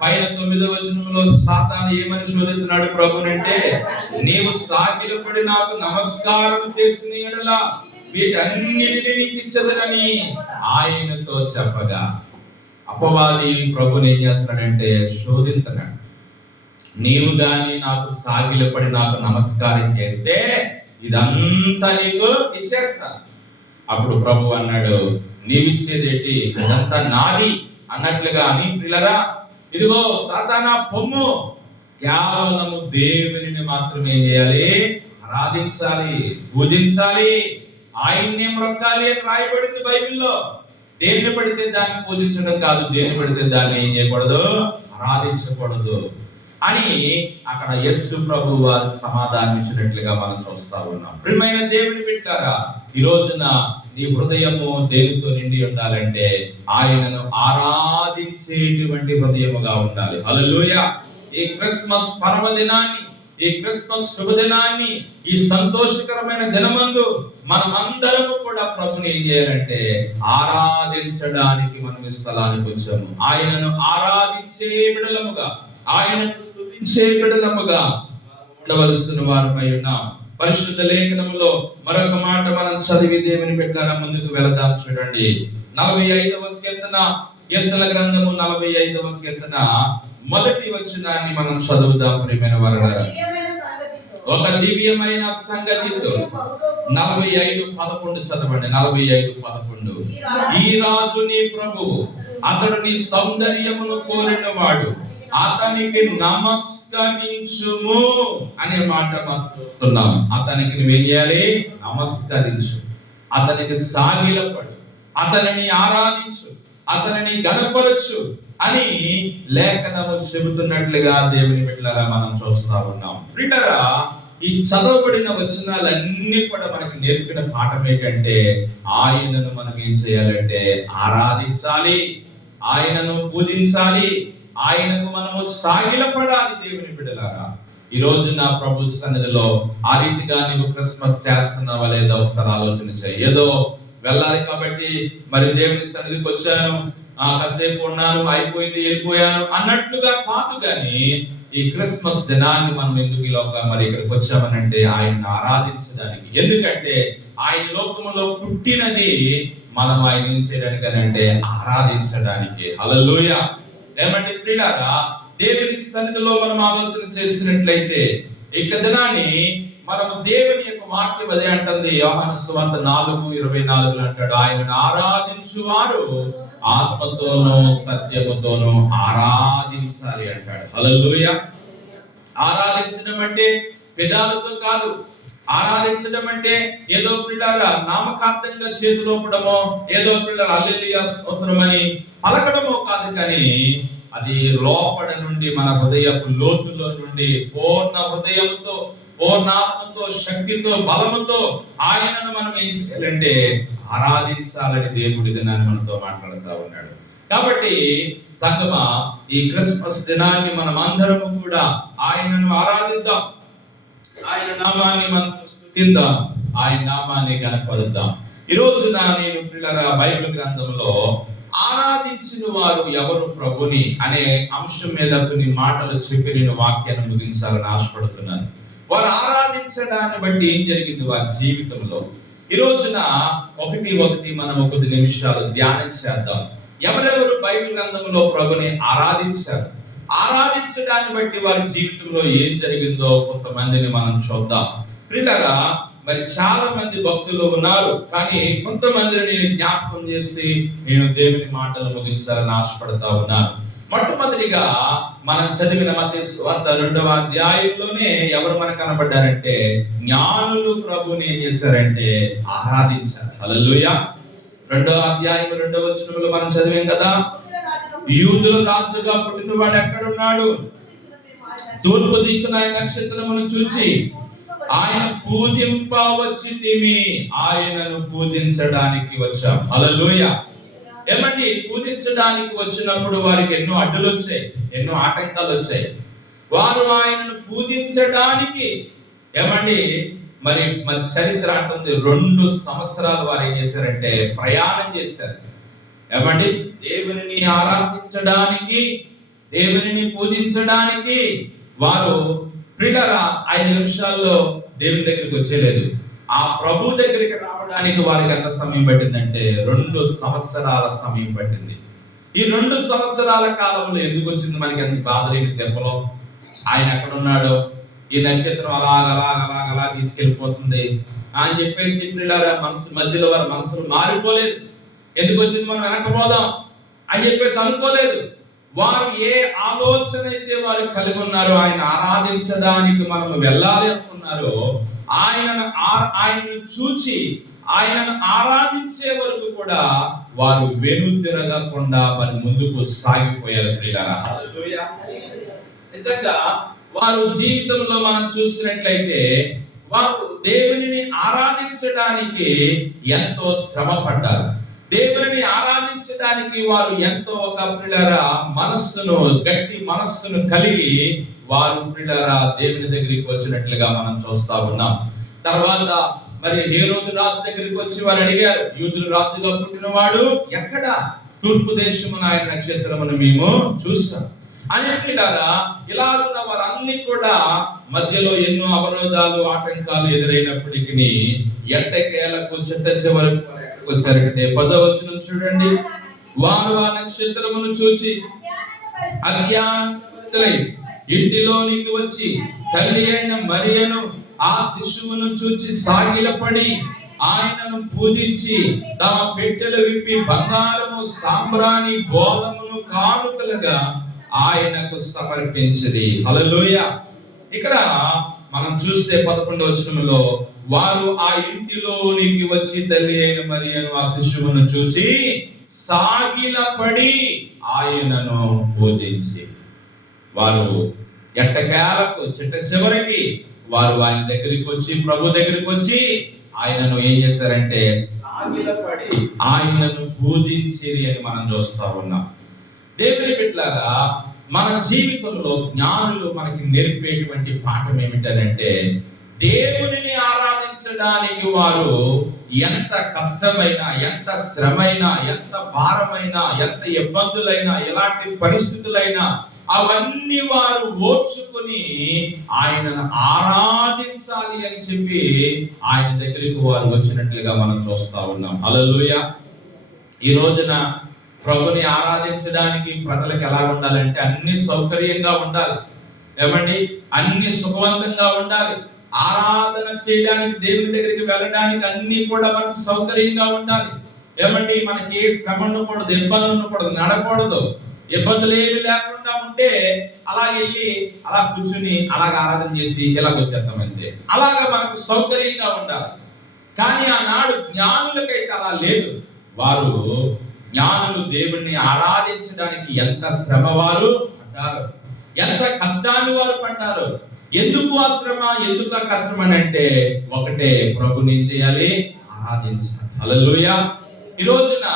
పైన 9వ వచనంలో సాతాను ఏమని శోధిస్తున్నాడు ప్రభునంటే, నీవు సాగిలపడి నాకు నమస్కారం చేసిన యెడల వీటన్నిటిని నీకు ఇచ్చెదనని ఆయనతో చెప్పగా, అపవాది ప్రభుని ఏం చేస్తున్నాడంటే శోధిస్తున్నాడు. నీవు గాని నాకు సాగిలపడి నాకు నమస్కారం చేస్తే ఇదంతా నీకు ఇచ్చేస్తాను. అప్పుడు ప్రభు అన్నాడు, నీవిచ్చేదేంటి, ఇదంతా నాది అన్నట్లుగా అని పిల్లరా, ఇదిగో సాతానా పొమ్ము, కేవలము దేవునిని మాత్రమే చేయాలి, ఆరాధించాలి, పూజించాలి, ఆయన్నే మొక్కాలి అని రాయబడింది బైబిల్లో. దేన్ని పడితే దాన్ని పూజించడం కాదు, దేన్ని పడితే దాన్ని ఏం చేయకూడదు, ఆరాధించకూడదు అని అక్కడ యేసు ప్రభు వారు సమాధానం ఇచ్చినట్లుగా మనం చూస్తా ఉన్నాం. ప్రియమైన దేవుని బిడ్డలారా, ఈ రోజున నీ హృదయము దేనితో నిండి ఉండాలంటే ఆయనను ఆరాధించేటువంటి హృదయముగా ఉండాలి. హల్లెలూయా. ఈ క్రిస్మస్ పర్వదినాన్ని, ఈ క్రిస్మస్ శుభదినాన్ని, ఈ సంతోషకరమైన దినమందు మనమందరము కూడా ప్రభుని ఏం చేయాలంటే ఆరాధించడానికి మనం ఈ స్థలానికి వచ్చాము. ఆయనను ఆరాధించే బిడలముగా, ఆయనను స్తుతించే బిడలముగా ఉండవలసిన వారమై ఉన్నాం. పరిశుద్ధ లేఖనంలో మరొక మాట మనం చదివి దేవుని బిడ్డలారా ముందుకు వెళదాం. చూడండి, 45వ కీర్తన, కీర్తన గ్రంథము 45వ కీర్తన 1వ వచనాన్ని మనం చదువుదాం. ప్రియమైన వారలారా, ఒక దివ్యమైన సంగతితో 45:11 చదవండి. 45:11 ఈ రాజు నీ ప్రభువు, అతడు నీ సౌందర్యమును కోరిన వాడు, అతనికి నమస్కరించుము అనే మాట మాట్లాడుతున్నాం. అతనికి నువ్వేం చేయాలి? నమస్కరించు, అతనికి సాగిలపడు, అతనిని ఆరాధించు, అతనిని గణపరచు అని లేఖనము చెబుతున్నట్లుగా దేవుని బిడ్డలారా మనం చూస్తా ఉన్నాం. బిడ్డలారా, ఈ చదవబడిన వచనాలన్నీ కూడా మనకి నేర్పిన పాఠం ఏంటంటే, ఆయనను మనం ఏం చేయాలంటే ఆరాధించాలి, ఆయనను పూజించాలి, ఆయనకు మనము సాగిలపడాలి. దేవుని బిడ్డలారా, ఈ రోజు నా ప్రభు సన్నిధిలో ఆ రీతిగా నీవు క్రిస్మస్ చేస్తున్నావా లేదా ఒకసారి ఆలోచన చేయి. ఏదో వెళ్ళాలి కాబట్టి మరి దేవుని సన్నిధికి వచ్చాను, కాసేపు ఉన్నాను, అయిపోయింది, వెళ్ళిపోయాను అన్నట్లుగా కాదు. కానీ ఈ క్రిస్మస్ దినాన్ని మనం ఎందుకు మరి ఇక్కడికి వచ్చామనంటే ఆయన్ని ఆరాధించడానికి. ఎందుకంటే ఆయన లోకములో పుట్టినది మనం ఆయన ఏం చేయడానికి అంటే ఆరాధించడానికి. హల్లెలూయా. ఏమంటే ప్రియులారా, దేవుని సన్నిధిలో మనం ఆలోచన చేసినట్లయితే ఇక దినాన్ని మనము దేవుని యొక్క వాక్యం అదే అంటుంది. యోహాను సువార్త 4:24 అంటాడు, ఆయనను ఆరాధించువారు ఆత్మతోనూ సత్యముతోనూ ఆరాధించాలి అంటాడు. హల్లెలూయా. ఆరాధించడం అంటే పెదాలతో కాదు. ఆరాధించడం అంటే ఏదో పిల్లల నామకార్థంగా చేతులోపడమో, ఏదో పిల్లల హల్లెలూయా స్తోత్రమని పలకడమో కాదు. కానీ అది లోపల నుండి, మన హృదయపు లోతులో నుండి పూర్ణ హృదయంతో, పూర్ణాత్మతో, శక్తితో, బలముతో ఆయనను మనం ఏం చేయాలంటే ఆరాధించాలని దేవుడి దినాన్ని మనతో మాట్లాడుతూ ఉన్నాడు. కాబట్టి సంగమా, ఈ క్రిస్మస్ దినాన్ని మనం అందరము కూడా ఆయనను ఆరాధిద్దాం, ఆయన నామాన్ని మనం స్తుతిద్దాం, ఆయన నామాన్ని గణపరుద్దాం. ఈ రోజున నేను పిల్లల బైబిల్ గ్రంథంలో ఆరాధించిన వారు ఎవరు ప్రభుని అనే అంశం మీద కొన్ని మాటలు చెప్పి నేను వాక్యాన్ని ముగించాలని ఆశపడుతున్నాను. వారు ఆరాధించడాన్ని బట్టి ఏం జరిగింది వారి జీవితంలో, ఈ రోజున ఒకటి మనం 1 నిమిషాలు ధ్యానం చేద్దాం. ఎవరెవరు బైబిల్ గ్రంథంలో ప్రభుని ఆరాధించారు, ఆరాధించడాన్ని బట్టి వారి జీవితంలో ఏం జరిగిందో కొంతమందిని మనం చూద్దాం. ప్రియులారా, మరి చాలా మంది భక్తులు ఉన్నారు, కానీ కొంతమందిని నేను జ్ఞాపకం చేసి నేను దేవుని మాటలు ముగించాలని ఆశపడతా ఉన్నాను. మొట్టమొదటిగా మనం చదివిన మత్తయి సువార్త 2వ అధ్యాయంలోనే ఎవరు మనకు కనబడ్డారంటే జ్ఞానులు ప్రభుని ఏం చేశారంటే ఆరాధించారు. హల్లెలూయా. 2వ అధ్యాయం 2వ వచనంలో మనం చదివాం కదా, యూదుల రాజుగా పుట్టినవాడు ఎక్కడున్నాడు? తూర్పు దిక్కున ఆయన నక్షత్రమును చూచి ఆయన పూజింపవచ్చితిమి, ఆయనను పూజించడానికి వచ్చాం. హల్లెలూయా. ఏమండి, పూజించడానికి వచ్చినప్పుడు వారికి ఎన్నో అడ్డులు వచ్చాయి, ఎన్నో ఆటంకాలు వచ్చాయి. వారు ఆయనను పూజించడానికి ఏమండి మరి చరిత్ర అంటుంది 2 సంవత్సరాలు వారు ఏం చేశారంటే ప్రయాణం చేశారు. ఏమండి, దేవునిని ఆరాధించడానికి, దేవునిని పూజించడానికి వారు ప్రియులారా 5 నిమిషాల్లో దేవుని దగ్గరికి వచ్చేలేదు. ఆ ప్రభు దగ్గరికి రావడానికి వారికి ఎంత సమయం పట్టిందంటే 2 సంవత్సరాల సమయం పట్టింది. ఈ 2 సంవత్సరాల కాలంలో ఎందుకు వచ్చింది మనకి అంత బాధ లేని దెబ్బలో? ఆయన ఎక్కడ ఉన్నాడో, ఈ నక్షత్రం అలాగలా తీసుకెళ్ళిపోతుంది అని చెప్పేసి పిల్లల మనసు మధ్యలో వారి మనసులు మారిపోలేదు. ఎందుకు వచ్చింది, మనం వెనకపోదాం అని చెప్పేసి అనుకోలేదు. వారు ఏ ఆలోచన అయితే వారు కలిగి ఉన్నారో, ఆయన ఆరాధించడానికి మనం వెళ్ళాలి అనుకున్నారో, ఆయనను చూచి ఆయనను ఆరాధించే వరకు కూడా వారు వెనుతిరగకుండా వారి ముందుకు సాగిపోయారు. ప్రియులారా, హల్లెలూయా. నిజంగా వారు జీవితంలో మనం చూసినట్లయితే వారు దేవునిని ఆరాధించడానికి ఎంతో శ్రమ పడ్డారు. దేవునిని ఆరాధించడానికి వారు ఎంతో ఒక ప్రియులారా మనస్సును, గట్టి మనస్సును కలిగి వారు ప్రియులారా దేవుని దగ్గరికి వచ్చినట్లుగా మనం చూస్తా ఉన్నాం. తర్వాత మరి హేరోదు రాజు దగ్గరికి వచ్చి వారు అడిగారు, యూదుల రాజుగా పుట్టినవాడు ఎక్కడ? తూర్పు దేశమున ఆయన నక్షత్రమును మేము చూస్తాం అని ప్రియులారా. ఇలాగున్న వారన్నీ కూడా మధ్యలో ఎన్నో అవరోధాలు, ఆటంకాలు ఎదురైనప్పటికీ ఎట్టకేలకు చిట్ట చివరకు వచ్చారంటే 10వ వచనం చూడండి. వారు ఆ నక్షత్రమును చూచి అజ్ఞానులై ఇంటిలోనికి వచ్చి తల్లి అయిన మరియను ఆ శిశువును చూచి సాగిలపడి ఆయనను పూజించి తమ పెట్టెలు విప్పి బంగారము సాంబ్రాణి బోధమును కానుకలుగా ఆయనకు సమర్పించిరి. హల్లెలూయా. ఇక్కడ మనం చూస్తే 11వ వచనంలో వారు ఆ ఇంటిలోనికి వచ్చి తల్లి అయిన మరియను ఆ శిశువును చూచి సాగిలపడి ఆయనను పూజించి, వారు ఎట్టకేలకు చిట్ట చివరికి వారు ఆయన దగ్గరికి వచ్చి, ప్రభు దగ్గరికి వచ్చి ఆయనను ఏం చేశారంటే సాగిలపడి ఆయనను పూజించిరి అని మనం చూస్తా ఉన్నాం. దేవుని బిడ్డలారా, మన జీవితంలో జ్ఞానులు మనకి నేర్పేటువంటి పాఠం ఏమిటంటే, దేవునిని ఆరాధించడానికి వారు ఎంత కష్టమైనా, ఎంత శ్రమైనా, ఎంత భారమైనా, ఎంత ఇబ్బందులైనా, ఎలాంటి పరిస్థితులైనా అవన్నీ వారు ఓర్చుకొని ఆయనను ఆరాధించాలి అని చెప్పి ఆయన దగ్గరికి వారు వచ్చినట్లుగా మనం చూస్తా ఉన్నాం. హల్లెలూయా. ఈ రోజున ప్రభుని ఆరాధించడానికి ప్రజలకు ఎలా ఉండాలంటే అన్ని సౌకర్యంగా ఉండాలి. ఏమండి, అన్ని సుఖవంతంగా ఉండాలి. ఆరాధన చేయడానికి, దేవుని దగ్గరికి వెళ్ళడానికి అన్ని కూడా మనకు సౌకర్యంగా ఉండాలి. ఏమండి, మనకి ఏ శ్రమ ఉండకూడదు, ఇబ్బందులు ఉండకూడదు, నడకూడదు. ఇబ్బందులు ఏమి లేకుండా ఉంటే అలా వెళ్ళి అలా కూర్చుని అలాగ ఆరాధన చేసి ఇలాగ వచ్చేద్దాం అంతే. అలాగా మనకు సౌకర్యంగా ఉండాలి. కానీ ఆనాడు జ్ఞానులకైతే అలా లేదు. వారు జ్ఞానులు దేవుణ్ణి ఆరాధించడానికి ఎంత శ్రమ వారు పడ్డారు, ఎంత కష్టాన్ని వారు పడ్డారు. ఎందుకు ఆ శ్రమ, ఎందుకు ఆ కష్టం అని అంటే ఒకటే, ప్రభుని చేయాలి, ఆరాధించాలి. హల్లెలూయా. ఈ రోజున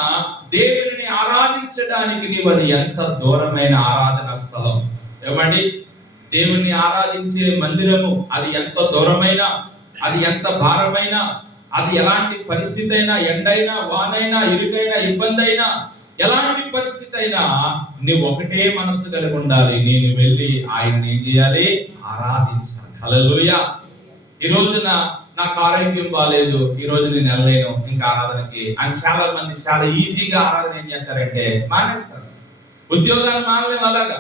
దేవుని ఆరాధించడానికి నీవు అది ఎంత దూరమైన ఆరాధన స్థలం. ఏమండి, దేవుని ఆరాధించే మందిరము అది ఎంత దూరమైన, అది ఎంత భారమైన, అది ఎలాంటి పరిస్థితి అయినా, ఎండైనా, వానైనా, ఇరుకైనా, ఇబ్బంది అయినా, ఎలాంటి పరిస్థితి అయినా నువ్వు ఒకటే మనసు కలిగి ఉండాలి. నేను వెళ్ళి ఆయన ఏం చేయాలి, ఆరాధించాలి. హల్లెలూయా. ఈ రోజున నాకు ఆరోగ్యం బాగాలేదు, ఈ రోజు నేను వెళ్ళలేను ఇంకా ఆరాధనకి అని చాలా మంది చాలా ఈజీగా ఆరాధన ఏం చేస్తారంటే మానేస్తారు. ఉద్యోగాన్ని మానలేం అలాగా,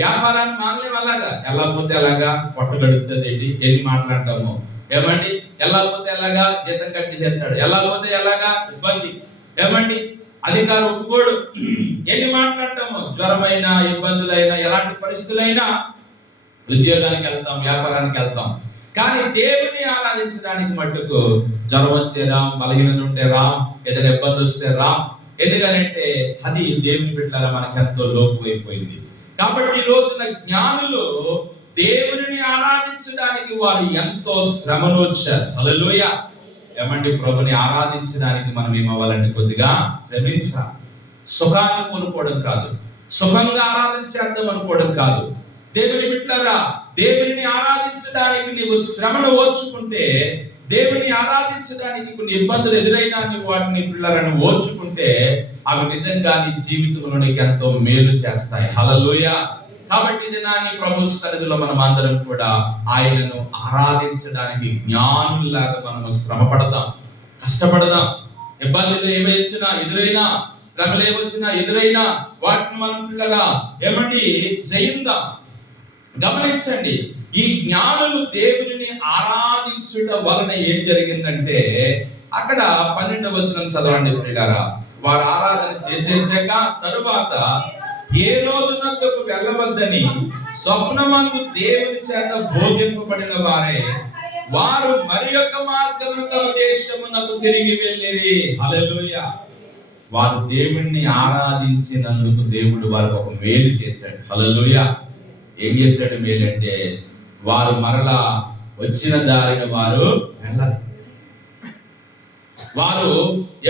వ్యాపారాన్ని మానలేం అలాగా. వెళ్ళకపోతే ఎలాగా పొట్ట గడుపుతుంది ఏంటి, ఎన్ని మాట్లాడతాము. ఏమండి, వెళ్ళకపోతే ఎలాగా జీతం కట్టి చేస్తాడు, వెళ్ళకపోతే ఎలాగా ఇబ్బంది. ఏమండి, అధికారం ఒప్పుకోడు, ఎన్ని మాట్లాడతాము. జ్వరమైనా, ఇబ్బందులైనా, ఎలాంటి పరిస్థితులైనా ఉద్యోగానికి వెళ్తాం, వ్యాపారానికి వెళ్తాం. కానీ దేవుని ఆరాధించడానికి మట్టుకు జ్వరం వస్తే రాం, బలహీనత ఉంటే రాం, ఏదైనా ఇబ్బంది వస్తే రాం. ఎందుకనంటే అది దేవుని బిడ్డలారా మనకి ఎంతో లోపమైపోయింది. కాబట్టి ఈ రోజున జ్ఞానులు దేవుని ఆరాధించడానికి వారు ఎంతో శ్రమను వచ్చారు. హల్లెలూయా. ఏమండి, ప్రభుని ఆరాధించడానికి మనం ఏమవ్వాలంటే కొద్దిగా శ్రమించాలి. సుఖాన్ని కోరుకోవడం కాదు, సుఖంగా ఆరాధించేద్దాం అనుకోవడం కాదు. దేవుని బిడ్డలారా, దేవుని ఆరాధించడానికి నీవు శ్రమను ఓర్చుకుంటే, దేవుని ఆరాధించడానికి కొన్ని ఇబ్బందులు ఎదురైనా నీవు వాటిని పిల్లలను ఓర్చుకుంటే అవి నిజంగా నీ జీవితంలో నీకు ఎంతో మేలు చేస్తాయి. హల్లెలూయా. కాబట్టి దినాన్ని ప్రభు సన్నిధిలో మనం అందరం కూడా ఆయనను ఆరాధించడానికి జ్ఞానుల్లాగా మనము శ్రమ పడదాం, కష్టపడదాం. ఇబ్బందులు ఏమైనా ఎదురైనా, శ్రమలు ఏమొచ్చినా ఎదురైనా వాటిని మనం పిల్లగా ఏమండి జయిందాం. గమనించండి, ఈ జ్ఞానులు దేవుని ఆరాధించుట వలన ఏం జరిగిందంటే, అక్కడ 12వ వచనం చదవండి ప్రియులారా. వారు ఆరాధన చేసేసాక తరువాత హేరోదునకు వెళ్ళవద్దని స్వప్నమందు దేవుని చేత బోధింపబడిన వారే వారు మరి యొక్క మార్గమును తమ దేశమునకు తిరిగి వెళ్ళిరి. హల్లెలూయా. వారు దేవుణ్ణి ఆరాధించినందుకు దేవుడు వారికి ఒక మేలు చేశాడు. హల్లెలూయా. ఏం చేశాడు మేలు అంటే, వారు మరలా వచ్చిన దారిన వారు వెళ్ళాలి. వారు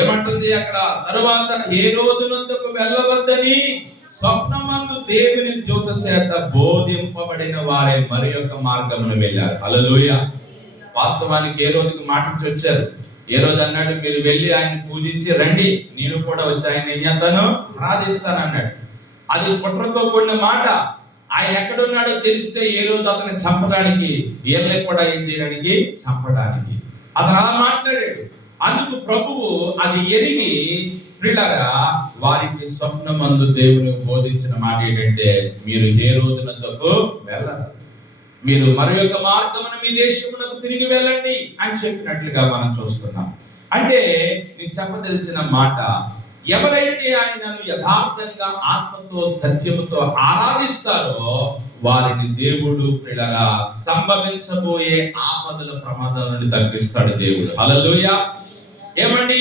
ఏమంటుంది అక్కడ, తరువాత హేరోదునకు వెళ్ళవద్దని స్వప్నమందు దేవుని జ్యోతి చేత బోధింపబడిన వారే మరి యొక్క మార్గమును వెళ్ళారు. హల్లెలూయా. వాస్తవానికి హేరోదుకు మాటించి వచ్చారు. హేరోదు అన్నాడు, మీరు వెళ్ళి ఆయన పూజించి రండి, నేను కూడా వచ్చి ఆయన ఏం చేస్తాను, ఆరాధిస్తాను అన్నాడు. అది కుట్రతో కూడిన మాట. ఆయన ఎక్కడున్నాడో తెలిస్తే హేరోదు అతన్ని చంపడానికి, వీళ్ళని కూడా ఏం చేయడానికి, చంపడానికి అతను అలా మాట్లాడాడు. అందుకు ప్రభువు అది ఎరిగి ప్రియులారా వారికి స్వప్నమందు దేవుని బోధించిన మాట ఏంటంటే, మీరు హేరోదునకు వెళ్ళరు. మీరు మరి యొక్క మార్గమున మీ దేశమునకు తిరిగి వెళ్ళండి అని చెప్పినట్లుగా మనం చూస్తున్నాం. అంటే నేను చెప్పదలిచిన మాట, ఎవరైతే ఆయనను యథార్థంగా ఆత్మతో సత్యముతో ఆరాధిస్తారో వారిని దేవుడు పిల్లగా సంభవించబోయే ఆపదల ప్రమాదాల నుండి తప్పిస్తాడు దేవుడు. హల్లెలూయా. ఏమండి,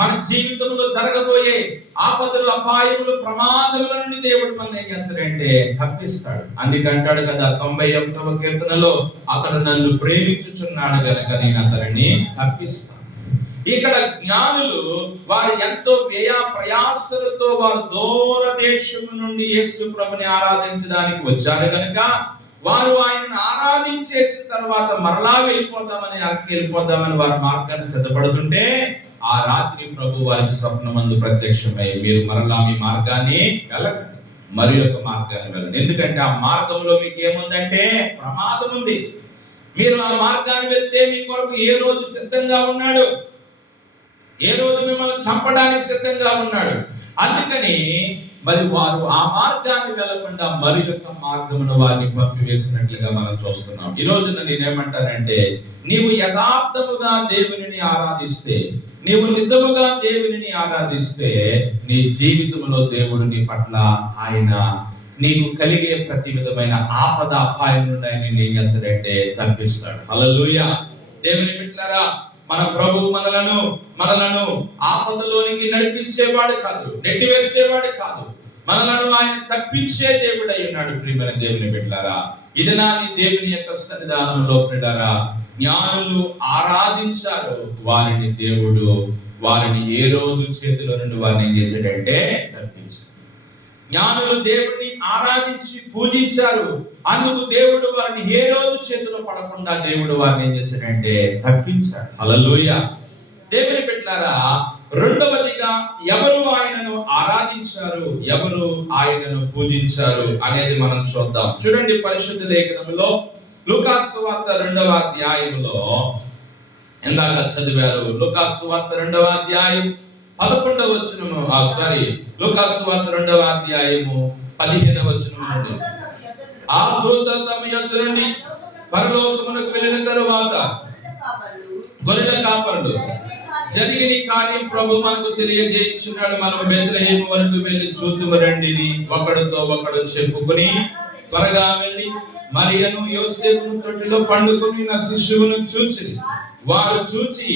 మన జీవితంలో జరగబోయే ఆపదలు, అపాయములు, ప్రమాదముల నుండి దేవుడు మనల్ని ఏం చేస్తాడంటే తప్పిస్తాడు. అందుకంటాడు కదా 91వ కీర్తనలో, అతడు నన్ను ప్రేమించుచున్నాడు గనక నేను అతనిని తప్పిస్తాను. ఇక్కడ జ్ఞానులు వారు ఎంతో వ్యయ ప్రయాసలతో వారు దూర దేశము నుండి యేసు ప్రభుని ఆరాధించడానికి వచ్చారు కనుక వారు ఆయనను ఆరాధించేసిన తర్వాత మరలా వెళ్ళిపోదామని వారి మార్గాన్ని సిద్ధపడుతుంటే ఆ రాత్రి ప్రభు వారికి స్వప్నమందు ప్రత్యక్షమై, మీరు మరలా మీ మార్గాన్ని వెళ్ళకండి, మరి యొక్క మార్గాన్ని వెళ్ళండి. ఎందుకంటే ఆ మార్గంలో మీకు ఏముందంటే ప్రమాదం ఉంది. మీరు ఆ మార్గాన్ని వెళ్తే మీ కొరకు ఏ రోజు సిద్ధంగా ఉన్నాడు, ఏ రోజు మిమ్మల్ని చంపడానికి సిద్ధంగా ఉన్నాడు. అందుకని మరి వారు ఆ మార్గాన్ని వెళ్ళకుండా మరి యొక్క మార్గమును వారిని పంపివేసినట్లుగా మనం చూస్తున్నాం. ఈ రోజున నేనేమంటానంటే, నీవు యథార్థముగా దేవునిని ఆరాధిస్తే, నీవు నిజముగా దేవునిని ఆరాధిస్తే నీ జీవితంలో దేవుడు నీ పట్ల ఆయన నీకు కలిగే ప్రతి విధమైన ఆపద అపాయం నుండి ఆయన ఏం చేస్తాడంటే తప్పిస్తాడు. హల్లెలూయా. దేవుని బిడ్డలారా, మన ప్రభు మనలను ఆపదలోనికి నడిపించేవాడు కాదు, నెట్టివేసేవాడు కాదు, మనలను ఆయన తప్పించే దేవుడు అయి ఉన్నాడు. ప్రియమైన దేవుని బిడ్డలారా, ఇది నా నీ దేవుని యొక్క సన్నిధానంలో బిడ్డలారా, జ్ఞానులు ఆరాధించారు వారిని దేవుడు వారిని ఏ రోజు చేతిలో నుండి వారిని ఏం చేశాడంటే తప్పించాడు. జ్ఞానులు దేవుడిని ఆరాధించి పూజించారు, అందుకు దేవుడు వారిని ఏ రోజు చేతిలో పడకుండా దేవుడు వారిని ఏం చేశాడంటే తప్పించాడు. హల్లెలూయా. దేవుని బిడ్డలారా, రెండవదిగా ఎవరు ఆయనను ఆరాధించారు, ఎవరు ఆయనను పూజించారు అనేది మనం చూద్దాం. చూడండి, పరిశుద్ధ లేఖనంలో లూకాసు సువార్త 2వ అధ్యాయంలో ఇందాక చదివారు. లూకాసు సువార్త 2వ అధ్యాయం 11వ వచనము, లూకాసు సువార్త 2వ అధ్యాయము 15వ వచనం నుండి, ఆ దూతలు తమ యొద్ద నుండి పరలోకమునకు వెళ్ళిన తరువాత గొర్రెల కాపరులు జరిగిన కార్యం ప్రభు మనకు తెలియజేయించున్నాడు, మనం బెత్లెహేము వరకు వెళ్ళి చూద్దుము రండిని ఒకడితో ఒకడు చెప్పుకుని త్వరగా వెళ్ళి మరియను యోసేపును తొట్టిలో పండుకొని నా శిశువును చూచిరి. వారు చూచి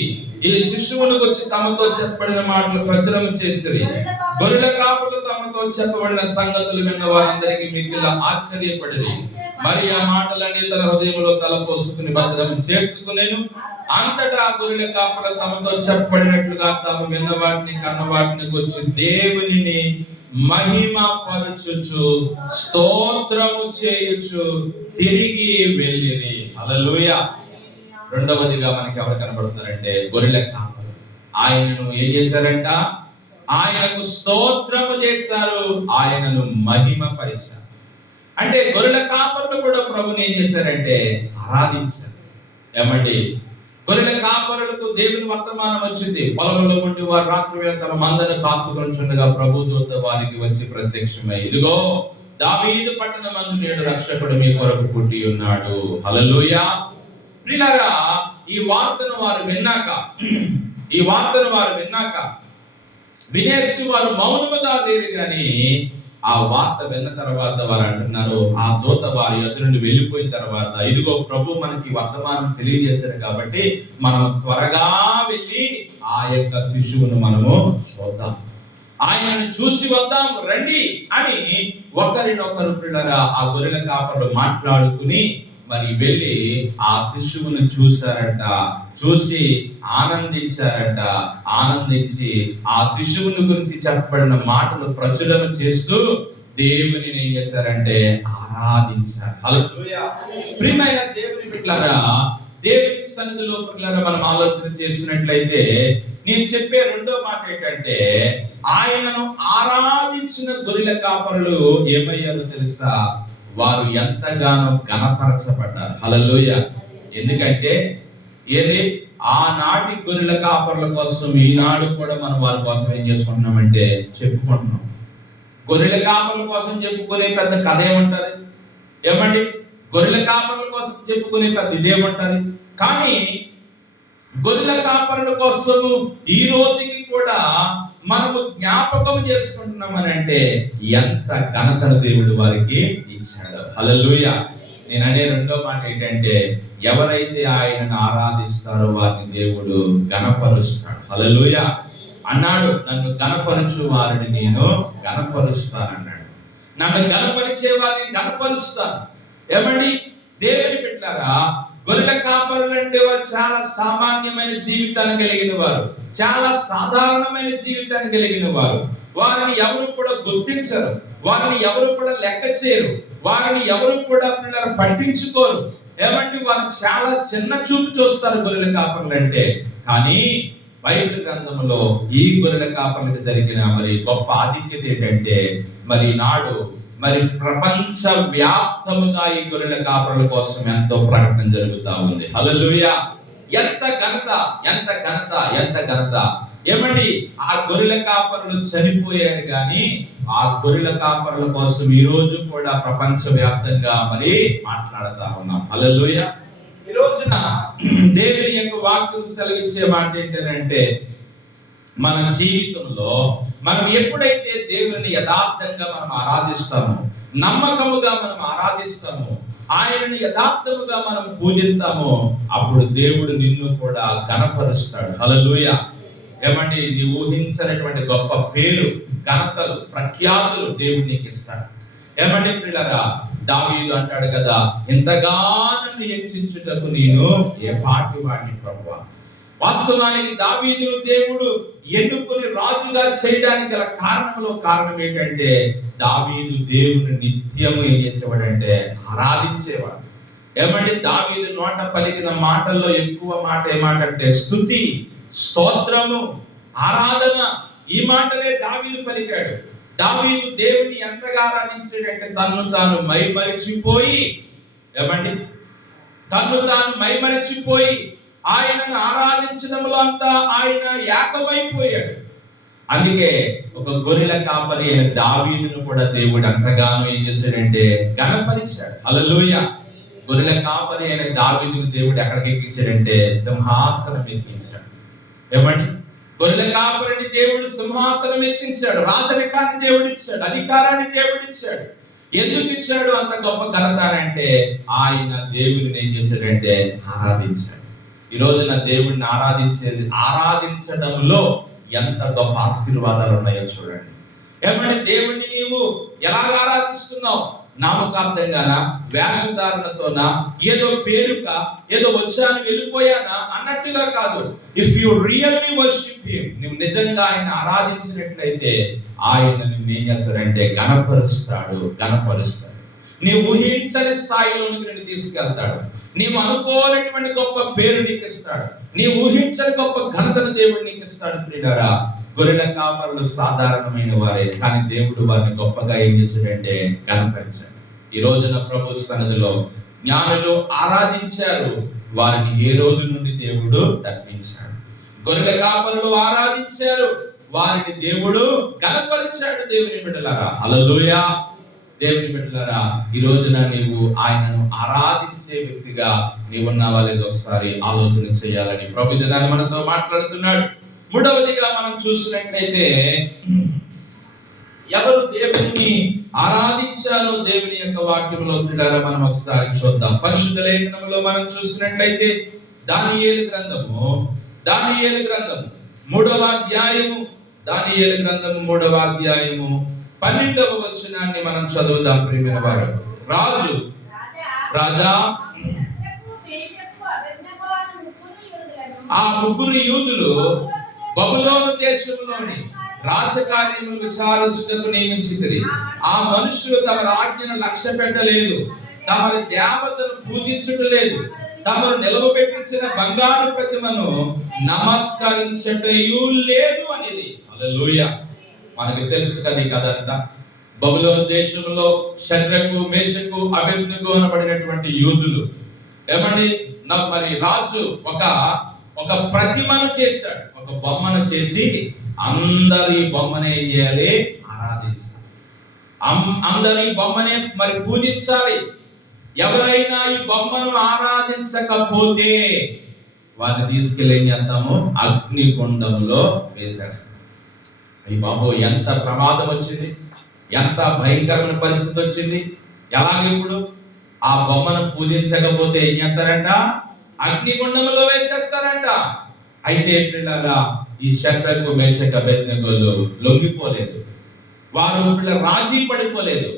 ఈ శిశువును వచ్చి తమతో చెప్పబడిన మాటలు ప్రచురం చేసిరి. గొర్రెల కాపులు తమతో చెప్పబడిన సంగతులు విన్న వారందరికీ మిక్కిల ఆశ్చర్యపడిరి. మరి ఆ మాటలన్నీ తన హృదయంలో తలపోసుకుని భద్రం చేసుకునేను. అంతటా గొర్రెల కాపులు తమతో చెప్పబడినట్లుగా తాము విన్న వాటిని కన్న వాటిని వచ్చి దేవునిని మహిమ పరచుచు స్తోత్రము చేయుచు తిరిగి వెళ్ళిరి. హల్లెలూయా. రెండవదిగా మనకి ఎవరు కనబడుతున్నారంటే గొర్రెల కాపరులు. ఆయనను ఏం చేశారంట? ఆయనకు స్తోత్రము చేశారు, ఆయనను మహిమ పరిచారు. అంటే గొర్రెల కాపరులు కూడా ప్రభుని ఏం చేశారంటే ఆరాధించారు. ఏమండి, గొర్రెల కాపరులకు దేవుని వర్తమానం వచ్చింది. పొలంలో ఉండి వారు రాత్రి వేళ తమ మందను కాచుకొనుచుండగా ప్రభు దూత వారికి వచ్చి ప్రత్యక్షమై, ఇదిగో దావీదు పట్టణమందు నేడు రక్షకుడు మీ కొరకు పుట్టి ఉన్నాడు. హల్లెలూయా. ప్రియులారా, ఈ వార్తను వారు విన్నాక వినేసి వారు మౌనముగా లేరు కానీ ఆ వార్త విన్న తర్వాత వారు అంటున్నారు, ఆ దూత వారి యొద్ద నుండి వెళ్ళిపోయిన తర్వాత, ఇదిగో ప్రభు మనకి వర్తమానం తెలియజేశారు కాబట్టి మనం త్వరగా వెళ్ళి ఆ యొక్క శిశువును మనము చూద్దాం, ఆయనను చూసి వద్దాం రండి అని ఒకరినొకరు పిల్లరా ఆ గొర్రెల కాపరులు మాట్లాడుకుని మరి వెళ్ళి ఆ శిశువును చూశారట. చూసి ఆనందించారట. ఆనందించి ఆ శిశువుని గురించి చెప్పబడిన మాటలు ప్రచురణ చేస్తూ దేవుని ఏం చేశారంటే ఆరాధించారు. హల్లెలూయా. ప్రియమైన దేవుని బిడ్డలారా, దేవుని సన్నిధిలో పిల్లలారా మనం ఆలోచన చేసినట్లయితే నేను చెప్పే రెండో మాట ఏంటంటే, ఆయనను ఆరాధించిన గొర్రెల కాపరులు ఏమయ్యారో తెలుసా? వారు ఎంతగానో ఘనపరచబడ్డారు. హల్లెలూయా. ఎందుకంటే ఆనాటి గొర్రెల కాపరుల కోసం ఈనాడు కూడా మనం వారి కోసం ఏం చేసుకుంటున్నామంటే చెప్పుకుంటున్నాం. గొర్రెల కాపరుల కోసం చెప్పుకునే పెద్ద కథ ఏమంటారు? ఏమండి, గొర్రెల కాపరుల కోసం చెప్పుకునే పెద్ద ఇదేమంటారు. కానీ గొర్రెల కాపరుల కోసము ఈ రోజుకి కూడా మనము జ్ఞాపకం చేసుకుంటున్నామని అంటే ఎంత ఘనతను దేవుడు వారికి ఇచ్చాడు. హల్లెలూయా. నేను అనే రెండో మాట ఏంటంటే, ఎవరైతే ఆయనను ఆరాధిస్తారో వారిని దేవుడు ఘనపరుస్తాడు. హల్లెలూయా అన్నాడు. నన్ను ఘనపరచు వారిని నేను ఘనపరుస్తానన్నాడు. నన్ను ఘనపరిచే వారిని ఘనపరుస్తాను. ఏమండి దేవుని బిడ్డలారా, గొర్రెల కాపరులు అంటే వారు చాలా సామాన్యమైన జీవితాన్ని కలిగిన వారు, చాలా సాధారణమైన జీవితాన్ని కలిగిన వారు. వారిని ఎవరు కూడా గుర్తించరు, వారిని ఎవరు కూడా లెక్క చేయరు, వారిని ఎవరు కూడా పిల్లలు పట్టించుకోరు. ఏమంటే వారు చాలా చిన్న చూపు చూస్తారు గొర్రెల కాపరులు అంటే. కానీ బైబిల్ గ్రంథంలో ఈ గొర్రెల కాపరులకు జరిగిన మరి గొప్ప ఆధిక్యత ఏంటంటే, మరి నాడు మరి ప్రపంచ వ్యాప్తముగా ఈ గొర్రెల కాపరుల కోసం ఎంతో ప్రకటన జరుగుతా ఉంది. హల్లెలూయా. ఎంత ఘనత, ఎంత ఘనత, ఎంత ఘనత. ఏమండి ఆ గొర్రెల కాపరులు చనిపోయారు, కానీ ఆ గొర్రెల కాపరుల కోసం ఈ రోజు కూడా ప్రపంచ వ్యాప్తంగా మరి మాట్లాడుతా ఉన్నాం. హల్లెలూయా. ఈ రోజున దేవుని యొక్క వాక్యం సెలవిచ్చే మాట ఏంటంటే, మన జీవితంలో మనం ఎప్పుడైతే దేవుని యథార్థంగా మనం ఆరాధిస్తామో, నమ్మకముగా మనం ఆరాధిస్తామో, ఆయనను యథార్థముగా మనం పూజిస్తామో, అప్పుడు దేవుడు నిన్ను కూడా ఘనపరుస్తాడు. హల్లెలూయా. ఏమండి నీ ఊహించనటువంటి గొప్ప పేరు, ఘనతలు, ప్రఖ్యాతులు దేవుడు నీకు ఇస్తాడు. ఏమండి ప్రియులారా, దావీదు అంటాడు కదా, ఇంతగా నన్ను హెచ్చించుటకు నేను ఏ పాటి వాడిని ప్రభువా. వాస్తవానికి దావీదును దేవుడు ఎన్నుకొని రాజుగా చేయడానికి గల కారణం ఏంటంటే, దావీదు దేవుని నిత్యము ఏం చేసేవాడంటే ఆరాధించేవాడు. ఏమంటే దావీదు నోట పలికిన మాటల్లో ఎక్కువ మాట ఏమాటంటే స్తుతి, స్తోత్రము, ఆరాధన. ఈ మాటలే దావీదు పలికాడు. దావీదు దేవుని ఎంతగా ఆరాధించాడంటే తన్ను తాను మైమరిచిపోయి, ఏమండి తన్ను తాను మైమరిచిపోయి ఆయనను ఆరాధించడంలో అంతా ఆయన ఏకమైపోయాడు. అందుకే ఒక గొర్రెల కాపరి అయిన దావీదును కూడా దేవుడు అంతగానో ఏం చేశాడంటే ఘనపరిచాడు. హల్లెలూయా. గొర్రెల కాపరి అయిన దావీదును దేవుడు ఎక్కడికి ఎక్కించాడంటే సింహాసనం ఎక్కించాడు. ఏమండి గొర్రెల కాపరిని దేవుడు సింహాసనం ఎక్కించాడు. రాజరికాన్ని దేవుడు ఇచ్చాడు, అధికారాన్ని దేవుడు ఇచ్చాడు. ఎందుకు ఇచ్చాడు అంత గొప్ప ఘనత అంటే, ఆయన దేవుడిని ఏం చేశాడంటే ఆరాధించాడు. ఈ రోజున దేవుడిని ఆరాధించడంలో ఎంత గొప్ప ఆశీర్వాదాలు ఉన్నాయో చూడండి. ఏమంటే దేవుడిని నీవు ఎలా ఆరాధిస్తున్నావు? నామకార్థంగానా, వేషధారణతోనా, ఏదో పేరుగా, ఏదో వచ్చాను వెళ్ళిపోయానా అన్నట్టుగా కాదు. If you really worship him, నువ్వు నిజంగా ఆయన ఆరాధించినట్లయితే ఆయన నిన్ను ఏం చేస్తాడంటే ఘనపరుస్తాడు. నీ ఊహించని స్థాయిలోనికి నిన్ను తీసుకెళ్తాడు. నీవు అనుకోలేటువంటి గొప్ప పేరు నీకు ఇస్తాడు. నీ ఊహించని గొప్ప ఘనతను దేవుడు నీకు ఇస్తాడు. ప్రియులారా, గొర్రెల కాపరులు సాధారణమైన వారే, కానీ దేవుడు వారిని గొప్పగా ఏం చేశాడంటే ఘనపరిచాడు. ఈ రోజున ప్రభు సన్నిధిలో జ్ఞానులు ఆరాధించారు, వారిని ఏ రోజు నుండి దేవుడు తప్పించాడు. గొర్రెల కాపరులు ఆరాధించారు, వారిని దేవుడు ఘనపరిచాడు. దేవుని బిడ్డలారా, హల్లెలూయా. దేవుని బిడ్డలారా, ఈ రోజున నీవు ఆయనను ఆరాధించే వ్యక్తిగా నీవున్నావా లేదో ఒకసారి ఆలోచన చేయాలని ప్రభు దినాన్ని మనతో మాట్లాడుతున్నాడు. మూడవదిగా మనం చూసినట్లయితే, ఎవరు దేవుని ఆరాధించారో దేవుని యొక్క వాక్యంలో మనం ఒకసారి చూద్దాం. పరిశుద్ధ లేఖనంలో మనం చూసినట్లయితే దానియేలు గ్రంథము 3వ అధ్యాయము, దానియేలు గ్రంథము 3వ అధ్యాయము 12వ వచనాన్ని మనం చదువుదాం. ప్రియమైన వారు, రాజా ఆ ముగ్గురు యూదులు బబులోను దేశంలోని రాజకార్యములు విచారించుటకు నియమించితిరి. ఆ మనుషులు తమ ఆజ్ఞను లక్ష్య పెట్టలేదు, తమరి దేవతను పూజించలేదు, తమరు నిలవబెట్టించిన బంగారు ప్రతిమను నమస్కరించటయు లేదు అనేది. హల్లెలూయా. మనకు తెలుసు కదా కదంతా. బబులోను దేశంలో షడ్రకు, మేషకు, అబేద్నెగో అనబడినటువంటి యూదులు ఏమండి, మరి రాజు ఒక ప్రతిమను చేశాడు, ఒక బొమ్మను చేసి అందరి బొమ్మనే చేయాలి, ఆరాధించాలి, అందరి బొమ్మనే మరి పూజించాలి. ఎవరైనా ఈ బొమ్మను ఆరాధించకపోతే వారిని తీసుకెళ్ళి ఏం చేస్తాము? అగ్నిగుండంలో వేసేస్తాం. ఈ బాబు ఎంత ప్రమాదం వచ్చింది, ఎంత భయంకరమైన పరిస్థితి వచ్చింది. ఎలాగ ఇప్పుడు ఆ బొమ్మను పూజించకపోతే ఏం చేస్తారంట? అగ్నిగుండంలో వేసేస్తారంట. అయితే పిల్లగా ఈ శద్రకు మేషకు అబేద్నెగోలు లొంగిపోలేదు. వారు రాజీ పడిపోలేదు.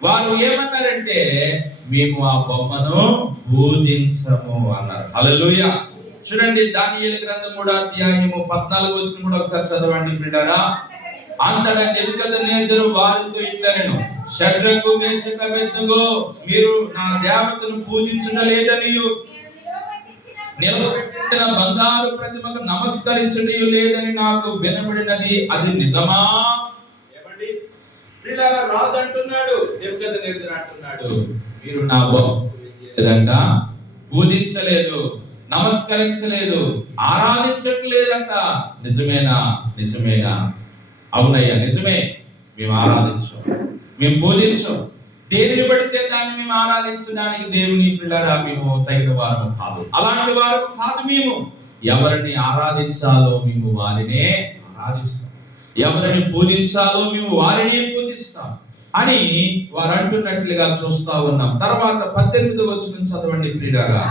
వారు ఏమన్నారంటే మేము ఆ బొమ్మను పూజించము అన్నారు. హల్లెలూయా. చూడండి, దానియేలు గ్రంథం 3వ అధ్యాయము 14వ వచనం కూడా ఒకసారి చదవండి పిల్లరా. అంతటా నెబుకద్నెజరు వారితో ఇట్లనెను, షద్రకు మేషకు అబేద్నెగో, మీరు నా దేవతను పూజించలేదనియు నిలబెట్టిన బంగారు ప్రతిమకు నమస్కరించడం లేదని నాకు వినబడినది, అది నిజమా? ఏమండి పిల్లరా, రాజు అంటున్నాడు, నెబుకద్నెజరు అంటున్నాడు, మీరు నా బొమ్మను పూజించలేదు, నమస్కరించలేదు, ఆరాధించట్లేదంట. నిజమేనా? నిజమేనా? అవునయ్యా నిజమే, మేము ఆరాధించాం, మేము పూజించాం. దేనిని పడితే దాన్ని మేము ఆరాధించడానికి దేవుని పిల్లరా మేము తగిన వారు కాదు, అలాంటి వారు కాదు. మేము ఎవరిని ఆరాధించాలో మేము వారినే ఆరాధిస్తాం, ఎవరిని పూజించాలో మేము వారినే పూజిస్తాం అని వారు అంటున్నట్లుగా చూస్తా ఉన్నాం. తర్వాత 18వ వచనం చదవండి ప్రియులారా.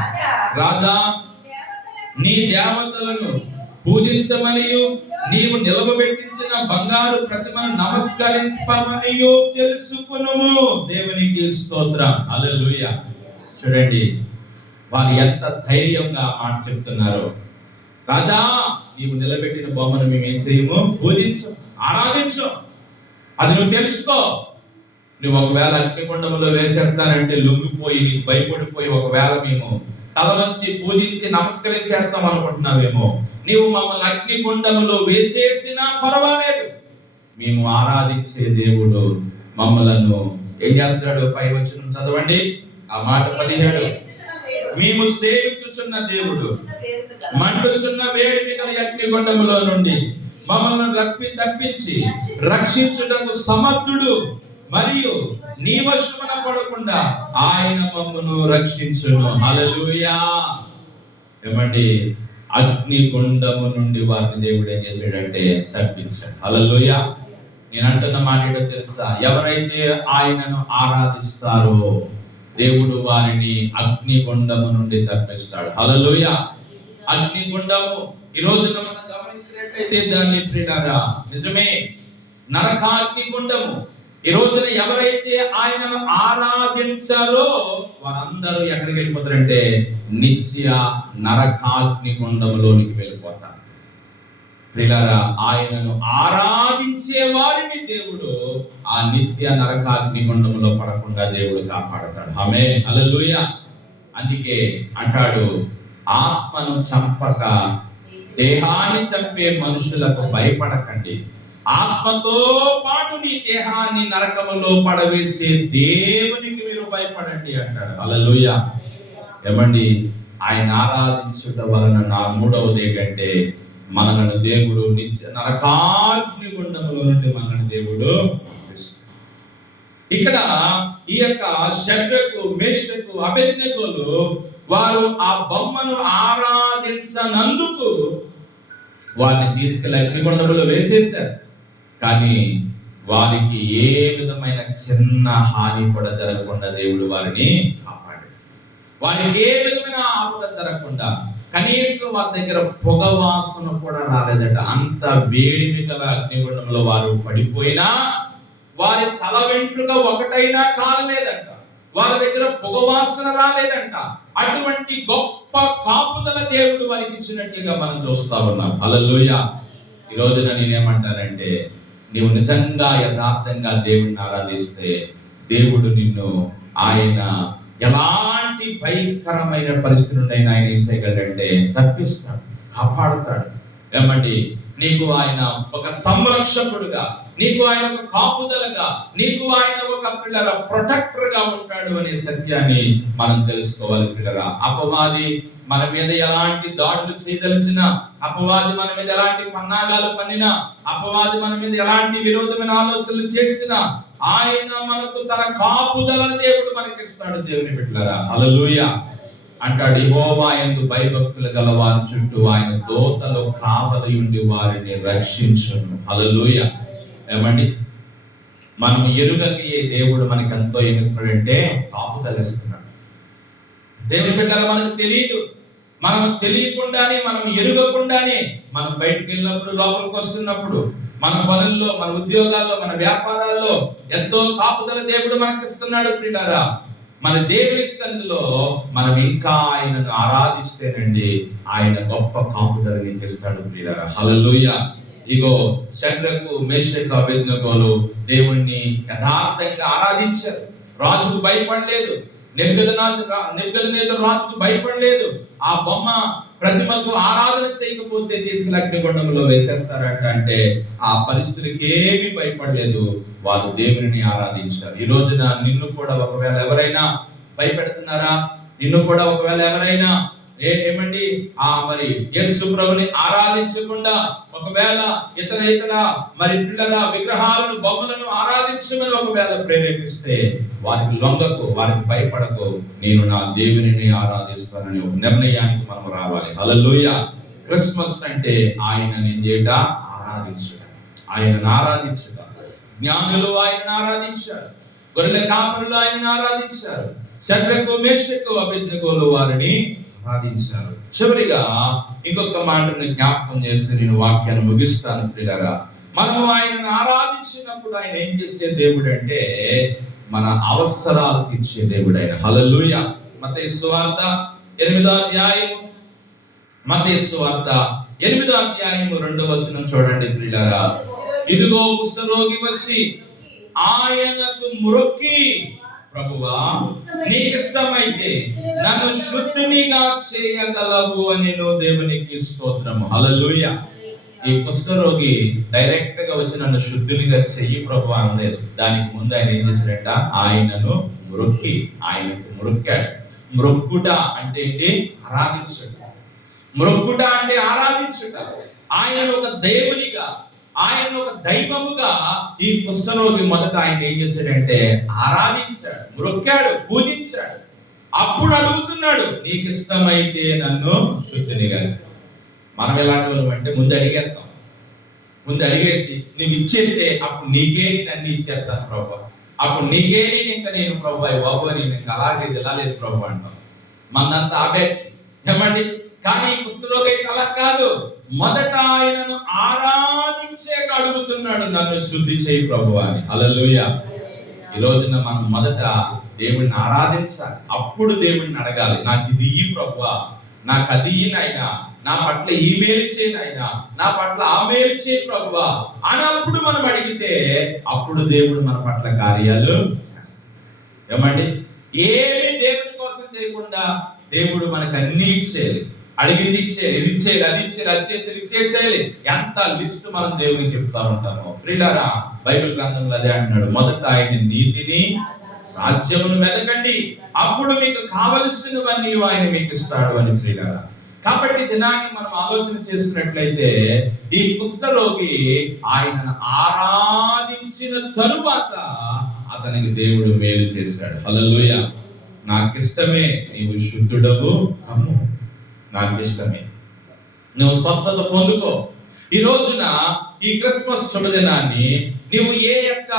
రాజా, నీ దేవతలను పూజించమనియు నీవు నిలవబెట్టించిన బంగారు ప్రతిమను నమస్కరించమనియు తెలుసుకునుము. దేవునికి స్తోత్రం. హల్లెలూయా. చూడండి వారు ఎంత ధైర్యంగా మాట చెప్తున్నారు. రాజా, నీవు నిలబెట్టిన బొమ్మను మేము ఏం చేయము? పూజించు, ఆరాధించు. అది నువ్వు తెలుసుకో. నువ్వు ఒకవేళ అగ్నిగుండంలో వేసేస్తానంటే లొంగిపోయి నీకు భయపడిపోయి ఒకవేళ మేము తల నుంచి పూజించి నమస్కరించేస్తాం అనుకుంటున్నావేమో. నీవు మమ్మల్ని అగ్నిగుండంలో వేసేసినా పర్వాలేదు, మేము ఆరాధించే దేవుడు మమ్మలను ఏం చేస్తాడు? పై వచనం చదవండి, ఆ మాట 17. మేము సేవించుచున్న దేవుడు మండుచున్న వేడిని గల అగ్నిగుండములో నుండి మమ్మల్ని తప్పించి రక్షించుటకు సమర్థుడు, మరియు నీ వశమున పడకుండా ఆయన మమ్మను రక్షించును. హల్లెలూయా. ఏమండి, అగ్నిగుండము నుండి వారిని దేవుడు ఏం చేశాడంటే తప్పించాడు. హల్లెలూయా. నేను అంటున్న మాట ఏంటో తెలుసా? ఎవరైతే ఆయనను ఆరాధిస్తారో దేవుడు వారిని అగ్నిగుండము నుండి తప్పిస్తాడు. హల్లెలూయా. అగ్నిగుండము ఈ రోజున మనం గమనించినట్లయితే దాన్ని ప్రియులారా నిజమే, నరకాగ్నిగుండము. ఈ రోజున ఎవరైతే ఆయనను ఆరాధించారో వారందరూ ఎక్కడికి వెళ్ళిపోతారంటే నిత్య నరకాగ్నిగుండంలోనికి వెళ్ళిపోతారు. ప్రియులారా, ఆయనను ఆరాధించే వారిని దేవుడు ఆ నిత్య నరకాగ్నిగుండంలో పడకుండా దేవుడు కాపాడతాడు. ఆమేన్. హల్లెలూయా. అందుకే అంటాడు, ఆత్మను చంపక దేహాన్ని చంపే మనుషులకు భయపడకండి, ఆత్మతో పాటు నీ దేహాన్ని నరకములో పడవేసే దేవునికి మీరు భయపడండి అంటాడు. హల్లెలూయా. ఏమండి, ఆయన ఆరాధించుట వలన నా మూడవది ఏంటంటే మనలను దేవుడు నిత్య నరకాగ్నిగుండములో నుండి మనల్ని దేవుడు ఇక్కడ ఈ యొక్క షద్రకు మేషకు అబేద్నెగోలు వారు ఆ బొమ్మను ఆరాధించనందుకు వారిని తీసుకెళ్ళి అగ్నిగుండంలో వేసేశారు. కానీ వారికి ఏ విధమైన చిన్న హాని కూడా జరగకుండా దేవుడు వారిని కాపాడాడు. వారికి ఏ విధమైన ఆపద జరగకుండా, కనీసం వారి దగ్గర పొగ వాసన కూడా రాలేదట. అంత వేడిమి గల అగ్నిగుండంలో వారు పడిపోయినా వారి తల వెంట్రుక ఒకటైనా కాలలేదంట, వారి దగ్గర పొగ వాసన రాలేదంట. అటువంటి గొప్ప కాపుదల దేవుడు వారికి ఇచ్చినట్లుగా మనం చూస్తా ఉన్నాం. హల్లెలూయా. ఈ రోజున నేనేమంటానంటే, నీవు నిజంగా యథార్థంగా దేవుడిని ఆరాధిస్తే దేవుడు నిన్ను ఆయన ఎలాంటి భయంకరమైన పరిస్థితి నుండి ఆయన ఏం చేయగలడంటే తప్పిస్తాడు, కాపాడుతాడు. ఏమండి, నీకు ఆయన ఒక సంరక్షకుడుగా, నీకు ఆయన ఒక కాపుదలగా, నీకు ఆయన ఒక పిల్లల ప్రొటెక్టర్ గా ఉంటాడు అనే సత్యాన్ని మనం తెలుసుకోవాలి పిల్లరా. అపవాది మన మీద ఎలాంటి దాడులు చేయదలిచినా, అపవాది మన మీద ఎలాంటి పన్నాగాలు పన్నినా, అపవాది మన మీద ఎలాంటి విరోధమైన ఆలోచనలు చేసినా, ఆయన మనకు తన కాపుదల దేవుడు మనకిస్తాడు. దేవుని బిడ్డలారా, హల్లెలూయా అంటాడు. యెహోవా యందు భయభక్తులు గల వారి చుట్టూ ఆయన దూతలు కావలి ఉండి వారిని రక్షించును. హల్లెలూయా. ఏమండి, మనం ఎరుగని దేవుడు మనకి ఎంతో ఏమిస్తున్నాడంటే కాపుదల ఇస్తున్నాడు. దేవుని బిడ్డల మనకు తెలియదు, మనం తెలియకుండానే, మనం ఎరుగకుండానే మనం బయటకు వెళ్ళినప్పుడు, లోపలికి వస్తున్నప్పుడు, మన పనుల్లో, మన ఉద్యోగాల్లో, మన వ్యాపారాల్లో ఎంతో కాపుదల దేవుడు మనకి ఇస్తున్నాడు ప్రియులారా. మన దేవుని సన్నిధిలో మనం ఇంకా ఆయనను ఆరాధిస్తేనండి ఆయన గొప్ప కాపుదల నీకు ఇస్తాడు ప్రియులారా. హల్లెలూయా. ఇగో షడ్రకు, మేషకు, అబేద్నెగోలు దేవుణ్ణి యథార్థంగా ఆరాధించారు. రాజుకు భయపడలేదు. నెబుకద్నెజరు రాజుకు భయపడలేదు. ఆ బొమ్మ ప్రతిమకు ఆరాధన చేయకపోతే తీసుకుని అగ్నిగుండంలో వేసేస్తారట. అంటే ఆ పరిస్థితులకి ఏమీ భయపడలేదు, వారు దేవుని ఆరాధించారు. ఈ రోజున నిన్ను కూడా ఒకవేళ ఎవరైనా భయపెడుతున్నారా? నిన్ను కూడా ఒకవేళ ఎవరైనా ఏమండి మరి యేసు ప్రభుని ఆరాధించకుండా ఒకవేళ ఇతర మరి పిల్లల విగ్రహాలను, బొమ్మలను ఆరాధించమని ఒకవేళ ప్రేరేపిస్తే వారికి లొంగకు, వారికి భయపడకు, నేను నా దేవునిని ఆరాధిస్తానని ఒక నిర్ణయానికి మనం రావాలి. హల్లెలూయా. క్రిస్మస్ అంటే ఆయనని చేయట, ఆరాధించట, ఆయనను ఆరాధించట. జ్ఞానులు ఆయనను ఆరాధించారు, గొర్రెల కాపరులు ఆయనను ఆరాధించారు, షడ్రకు, మేషకు, అబేద్నెగోలు వారిని ఆరాధించారు. చివరిగా ఇంకొక మాటను జ్ఞాపకం చేసి నేను వాక్యాన్ని ముగిస్తాను ప్రియులారా. మనం ఆయనను ఆరాధించినప్పుడు ఆయన ఏం చేసే దేవుడు అంటే మన అవసరాలు తీర్చే దేవుడు ఆయన. హల్లెలూయా. మత్తయి సువార్త 8వ అధ్యాయము, మత్తయి సువార్త 8వ అధ్యాయము 2వ వచనం చూడండి ప్రియులారా. ఇదిగో కుష్ఠరోగి వచ్చి ఆయనకు మొక్కి, ప్రభువా నీకిష్టమైతే నన్ను శుద్ధినిగా చేయగలవు అని దేవునికి స్తోత్రము. హల్లెలూయా. ఈ కుష్ఠరోగి డైరెక్ట్ గా వచ్చి నన్ను శుద్ధినిగా చెయ్యి ప్రభు అనలేదు. దానికి ముందు ఆయన ఏం చేశాడంట? ఆయనను మొక్కి, ఆయనకు మొక్కాడు. మొక్కుట అంటే ఏంటి? ఆరాధించుట. మొక్కుట అంటే ఆరాధించుట. ఆయన ఒక దేవునిగా, ఆయన ఒక దైవముగా ఈ కుష్ఠరోగి మొదట ఆయన ఏం చేశాడంటే ఆరాధించాడు, మొక్కాడు, పూజించాడు. అప్పుడు అడుగుతున్నాడు, నీకు ఇష్టమైతే నన్ను శుద్ధినిగా చేయి. మనం ఎలాంటి వాళ్ళం అంటే ముందు అడిగేస్తాం, ముందు అడిగేసి నువ్వు ఇచ్చేస్తే అప్పుడు నీకే నేను అన్ని ఇచ్చేస్తాను ప్రభు, అప్పుడు నీకే నేను ప్రభు బాబు నేను ఇంకా అలాగేది ఎలా లేదు ప్రభు అంటాం. మనంతా ఆపేసి ఏమండి. కానీ కుష్ఠరోగి అలా కాదు, మొదట ఆయనను ఆరాధించే అడుగుతున్నాడు, నన్ను శుద్ధి చేయి ప్రభు అని. హల్లెలూయా. ఈ రోజున మనం మొదట దేవుడిని ఆరాధించాలి, అప్పుడు దేవుడిని అడగాలి, నాకు ఇది ఇయ్యి ప్రభువా, నాకు అది ఇయ్యినైనా, నా పట్ల ఈ మేలు చేయనైనా, నా పట్ల ఆ మేలు చేయి ప్రభువా అని అప్పుడు మనం అడిగితే అప్పుడు దేవుడు మన పట్ల కార్యాలు చేస్తాడు. ఏమండి, ఏమి దేవుడి కోసం చేయకుండా దేవుడు మనకు అన్ని ఇచ్చేయాలి, అడిగింది ఇచ్చేయాలి, ఇది ఇచ్చేయాలి, అది ఇచ్చేయాలి, అది చేసేది ఇచ్చేసేయాలి. ఎంత లిస్ట్ మనం దేవునికి చెప్తా ఉంటాము ప్రియులారా. బైబిల్ గ్రంథంలో అదే అంటున్నాడు, మొదట ఆయన నీతిని రాజ్యమును వెతకండి, అప్పుడు మీకు కావలసినవన్నీ ఆయన మీకు ఇస్తాడు అని ప్రియులారా. కాబట్టి దినాన్ని మనం ఆలోచన చేసినట్లయితే ఈ కుష్ఠరోగి ఆయనను ఆరాధించిన తరువాత అతనికి దేవుడు మేలు చేశాడు. హల్లెలూయా. నాకిష్టమే నీవు శుద్ధుడవు అమ్ము, నాకిష్టమే నువ్వు స్వస్థత పొందుకో. ఈ రోజున ఈ క్రిస్మస్ శుభదినాన్ని నీవు ఏ యొక్క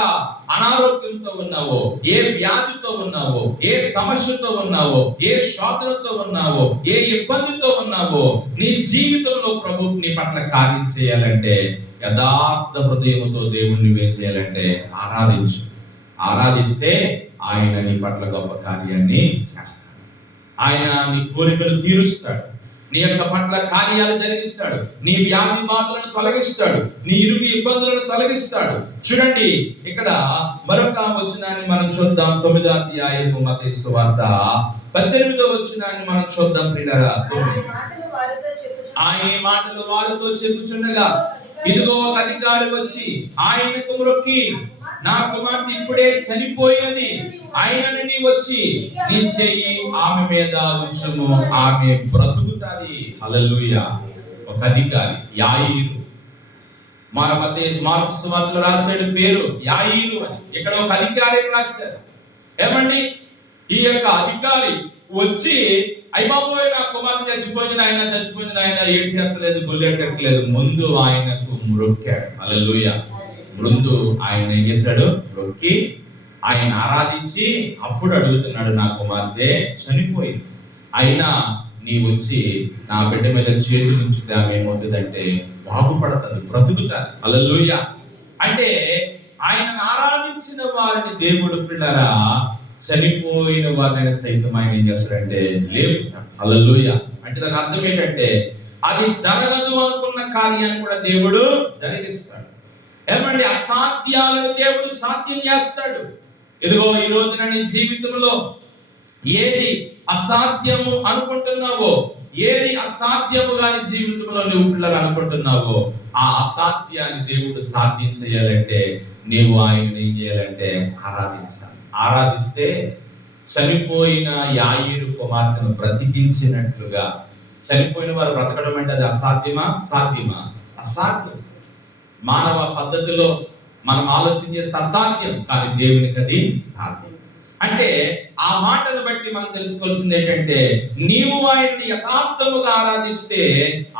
అనారోగ్యంతో ఉన్నావో, ఏ వ్యాధితో ఉన్నావో, ఏ సమస్యతో ఉన్నావో, ఏ శోధనతో ఉన్నావో, ఏ ఇబ్బందితో ఉన్నావో, నీ జీవితంలో ప్రభు నీ పట్ల కార్యం చేయాలంటే యథార్థ హృదయంతో దేవుణ్ణి నువ్వేం చేయాలంటే ఆరాధించు. ఆరాధిస్తే ఆయన నీ పట్ల గొప్ప కార్యాన్ని చేస్తాడు. ఆయన నీ కోరికలు తీరుస్తాడు, నీ యొక్క పట్ల కార్యాలు జరిగిస్తాడు, నీ వ్యాధి బాధలను తొలగిస్తాడు, నీ ఇరుగు ఇబ్బందులను తొలగిస్తాడు. చూడండి, ఇక్కడ మరొక వచనాన్ని మనం చూద్దాం. 9వ అధ్యాయము మత్తయి సువార్త 18వ వచనాన్ని మనం చూద్దాం ప్రియులారా. ఆయన మాటలు వారితో చెప్పుచుండగా ఇదిగో ఒక అధికారి వచ్చి ఆయనకు మ్రొక్కి, నా కుమార్తె ఇప్పుడే చనిపోయినది, ఆయనని నీ వచ్చి నీ చెయ్యి ఆమె మీద ఉంచుము, ఆమె బ్రతుకుతాది. హల్లెలూయా. ఒక అధికారి యాయీరు, మార్కు సువార్తలో రాశాడు పేరు యాయీరు అని. ఇక్కడ ఒక అధికారి రాశారు. ఏమండి, ఈ యొక్క అధికారి వచ్చి అయ్యబాబోయ్ నా కుమార్తె చచ్చిపోయింది ఆయన ఏడ్చేత్తలేదు, గొల్లెట్టలేదు. ముందు ఆయనకు మ్రొక్కాడు. హల్లెలూయా. ముందు ఆయన ఏం చేశాడు? మ్రొక్కి ఆయన ఆరాధించి అప్పుడు అడుగుతున్నాడు, నా కుమార్తె చనిపోయింది, అయినా నీ వచ్చి నా బిడ్డ మీద చేతి నుంచితే ఆమె ఏమవుతుందంటే బాగుపడతాడు, బ్రతుకుతాడు. హల్లెలూయా. అంటే ఆయన ఆరాధించిన వారిని దేవుడు పిల్లరా చనిపోయిన వారిని సైతం ఆయన ఏం చేస్తాడంటే లేపుతాడు. హల్లెలూయా. అంటే దాని అర్థం ఏంటంటే అది జరగదు అనుకున్న కార్యాన్ని కూడా దేవుడు జరిగిస్తాడు. ఏమండి, అసాధ్యాలను దేవుడు సాధ్యం చేస్తాడు. ఇదిగో ఈ రోజున నీ జీవితంలో ఏది అసాధ్యము అనుకుంటున్నావో, ఏది అసాధ్యముగా నీ జీవితంలో నువ్వు పిల్లలు అనుకుంటున్నావో, ఆ అసాధ్యాన్ని దేవుడు సాధ్యం చేయాలంటే నీవు ఆయన్ని ఏం చేయాలంటే ఆరాధించాలి. ఆరాధిస్తే చనిపోయిన యాయీరు కుమార్తెను బ్రతికించినట్లుగా, చనిపోయిన వారు బ్రతకడం అంటే అది అసాధ్యమా? సాధ్యమా? అసాధ్యం. మానవ పద్ధతిలో మనం ఆలోచన చేస్తే అసాధ్యం, కానీ దేవునికి అది సాధ్యం. అంటే ఆ మాటను బట్టి మనం తెలుసుకోవాల్సింది ఏంటంటే నీవు ఆయన్ని యథార్థముగా ఆరాధిస్తే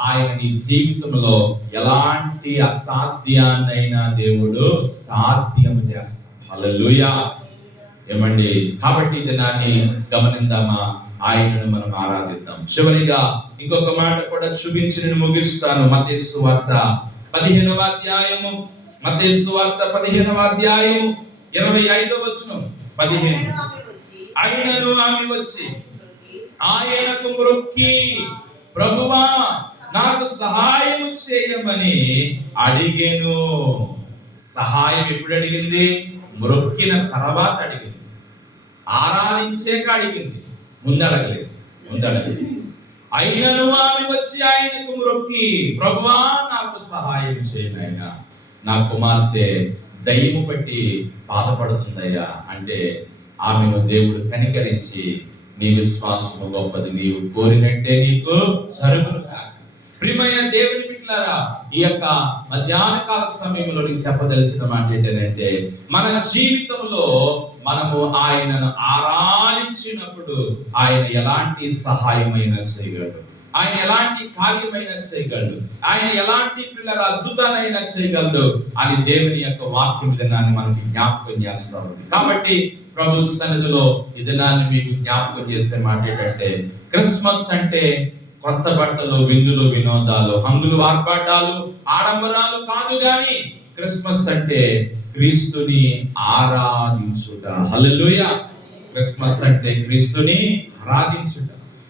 ఆయన నీ జీవితంలో ఎలాంటి అసాధ్యాన్నైనా దేవుడు సాధ్యం చేస్తాడు. హల్లెలూయా. ఏమండి, కాబట్టి దినాన్ని గమనిద్దామా, ఆయనను మనం ఆరాధిద్దాం. చివరిగా ఇంకొక మాట కూడా చూపించి నేను ముగిస్తాను. మత్తయి సువార్త 15వ అధ్యాయము, మత్తయి సువార్త 15వ అధ్యాయము 25వ వచనం. 15. ఆయనను ఆమె వచ్చి ఆయనకు మ్రొక్కి, ప్రభువా నాకు సహాయం చేయమని అడిగెను. సహాయం ఎప్పుడు అడిగింది? మ్రొక్కిన తర్వాత అడిగింది. ఆరాధించాక అడిగింది, ముందు అడగలేదు. అయినను ఆమె వచ్చి ఆయనకు మ్రొక్కి, ప్రభువా నాకు సహాయం చేయనైనా, నా కుమార్తె దయ్యము పట్టి బాధపడుతుందయ్యా అంటే ఆమెను దేవుడు కనికరించి, నీ విశ్వాసము గొప్పది, నీవు కోరినట్టే నీకు జరుగును. ప్రియమైన దేవుని బిడ్డలారా, ఈ యొక్క మధ్యాహ్న కాల సమయంలో నీకు చెప్పదలిచిన మాట ఏంటంటే మన జీవితంలో మనము ఆయనను ఆరాధించినప్పుడు ఆయన ఎలాంటి సహాయమైనా చేయగలడు, ఆయన ఎలాంటి కార్యమైనా చేయగలడు, ఆయన ఎలాంటి పిల్లల అద్భుతాలైనా చేయగలడు అని దేవుని యొక్క వాక్యం విధానాన్ని మనకి జ్ఞాపకం చేస్తూ ఉంది. కాబట్టి ప్రభు సన్నిధిలో ఈ దినాన్ని మీకు జ్ఞాపకం చేసే మాట ఏంటంటే క్రిస్మస్ అంటే కొత్త బట్టలు, విందులు, వినోదాలు, హంగులు, ఆర్భాటాలు, ఆడంబరాలు కాదు గాని క్రిస్మస్ అంటే క్రీస్తుని ఆరాధించుట. హల్లెలూయా. క్రిస్మస్ అంటే క్రీస్తుని ఆరాధించుట.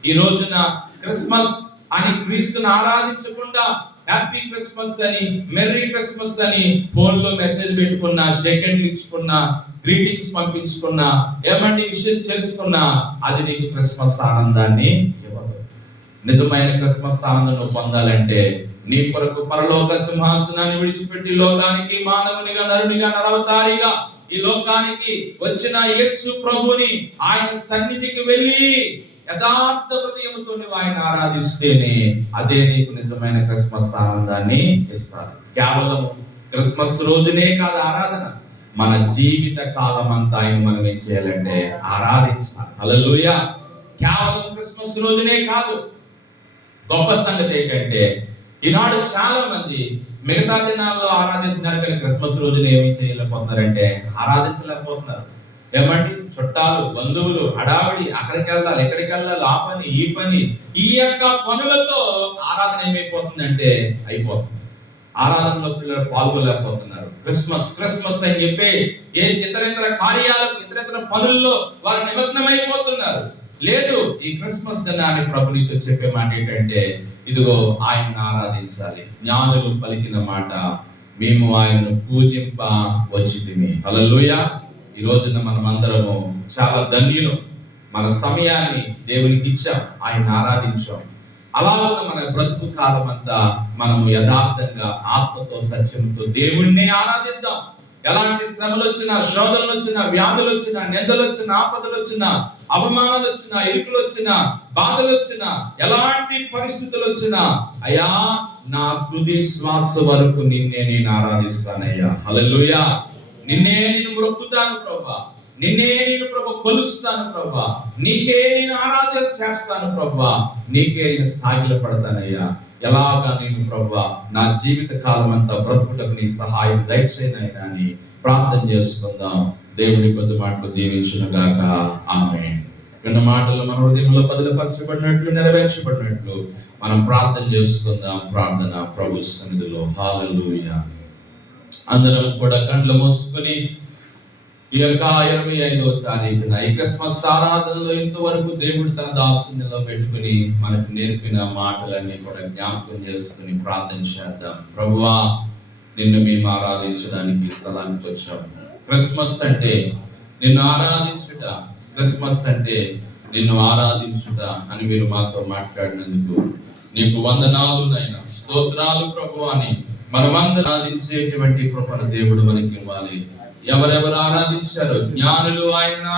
ఈ రోజున క్రిస్మస్ అని క్రీస్తుని ఆరాధించకుండా హ్యాపీ క్రిస్మస్ అని, మెర్రీ క్రిస్మస్ అని ఫోన్ లో మెసేజ్ పెట్టుకున్నా, సెకండ్ ఇచ్చుకున్నా, గ్రీటింగ్స్ పంపించుకున్నా, ఏమంటే విషయం తెలుసుకున్నా, అది నీకు క్రిస్మస్ ఆనందాన్ని ఇవ్వదు. నిజమైన క్రిస్మస్ ఆనందం పొందాలంటే నీ కొరకు పరలోక సింహాసనాన్ని విడిచిపెట్టి లోకానికి మానవునిగా, నరునిగా, నరవతారిగా ఈ లోకానికి వచ్చిన యేసు ప్రభుని ఆయన సన్నిధికి వెళ్ళి యథార్థ హృదయంతో ఆయన ఆరాధిస్తేనే అదే నీకు నిజమైన క్రిస్మస్ ఆనందాన్ని ఇస్తారు. కేవలం క్రిస్మస్ రోజునే కాదు ఆరాధన, మన జీవిత కాలం అంతా ఆయన మనం ఏం చేయాలంటే ఆరాధించాలి. హల్లెలూయా. కేవలం క్రిస్మస్ రోజునే కాదు. గొప్ప సంగతి ఏంటంటే ఈనాడు చాలా మంది మిగతా దినాల్లో ఆరాధించినారు కానీ క్రిస్మస్ రోజున ఏమి చేయలేకపోతున్నారంటే ఆరాధించలేకపోతున్నారు. ఏమండి, చుట్టాలు, బంధువులు, హడావిడి, అక్కడికి వెళ్ళాలి, ఎక్కడికి వెళ్ళాలి, ఆ పని, ఈ పని, ఈ యొక్క పనులతో ఆరాధన ఏమైపోతుందంటే అయిపోతుంది. ఆరాధనలో పిల్లలు పాల్గొలేకపోతున్నారు. క్రిస్మస్ క్రిస్మస్ అని చెప్పి ఇతర కార్యాలకు, ఇతర పనుల్లో వారు నిమగ్నమైపోతున్నారు. లేదు, ఈ క్రిస్మస్ దినాన్ని ప్రభు నీతో చెప్పే మాట ఏంటంటే ఇదిగో ఆయన ఆరాధించాలి. జ్ఞానులు పలికిన మాట, మేము ఆయనను పూజింప వచ్చితిమి. హల్లెలూయా. ఈ రోజున మనం అందరము చాలా ధన్యులు. మన సమయాన్ని దేవునికి ఇచ్చాం, ఆయన ఆరాధించాం. అలాగే మన బ్రతుకు కాలం అంతా మనము యథార్థంగా ఆత్మతో సత్యంతో దేవుణ్ణి ఆరాధిద్దాం. ఎలాంటి శ్రమలు వచ్చినా, శోధనలు వచ్చినా, వ్యాధులు వచ్చినా, నిందలు వచ్చినా, ఆపదలు వచ్చినా, అవమానాలు వచ్చినా, ఇరుకులు వచ్చినా, బాధలు వచ్చినా, ఎలాంటి పరిస్థితులు వచ్చినా, అయ్యా నా తుది శ్వాస వరకు నిన్నే నేను ఆరాధిస్తానయ్యా. హల్లెలూయా. నిన్నే నేను మొక్కుతాను ప్రభా, నిన్నే నేను ప్రభు కొలుస్తాను ప్రభా, నీకే నేను ఆరాధన చేస్తాను ప్రభా, నీకే నేను సాగిల పడతానయ్యా. ఎలాగా నేను ప్రభా నా జీవిత కాలం అంతా బ్రతుకుటకు నీ సహాయం దయచేయనైనా అని ప్రార్థన చేసుకుందాం. దేవుని కొద్ది మాటలు దీవించును గాక. ఆమేన్. విన్న మాటలు మన హృదయంలో బదిలపరచబడినట్లు, నెరవేర్చబడినట్లు మనం ప్రార్థన చేసుకుందాం. ప్రార్థన ప్రభు సన్నిధిలో. హల్లెలూయా. అందరం కూడా కళ్ళు మూసుకొని ఈ యొక్క 25వ తారీఖున ఈ క్రిస్మస్ ఆరాధనలో ఇంతవరకు దేవుడు తన దాసునిలో పెట్టుకుని మనకు నేర్పిన మాటలన్నీ కూడా జ్ఞాపకం చేసుకుని ప్రార్థన చేద్దాం. ప్రభువా, నిన్ను మేము ఆరాధించడానికి స్థలానికి వచ్చాము. క్రిస్మస్ అంటే నిన్ను ఆరాధించుట, క్రిస్మస్ అంటే నిన్ను ఆరాధించుట అని మీరు మాతో మాట్లాడినందుకు నీకు వందనాలు నాయనా, స్తోత్రాలు ప్రభువా. అని మనమందరం ఆరాధించేటువంటి కృపను దేవుడు మనకి ఇవ్వాలి. ఎవరెవరు ఆరాధించారో జ్ఞానులు ఆయన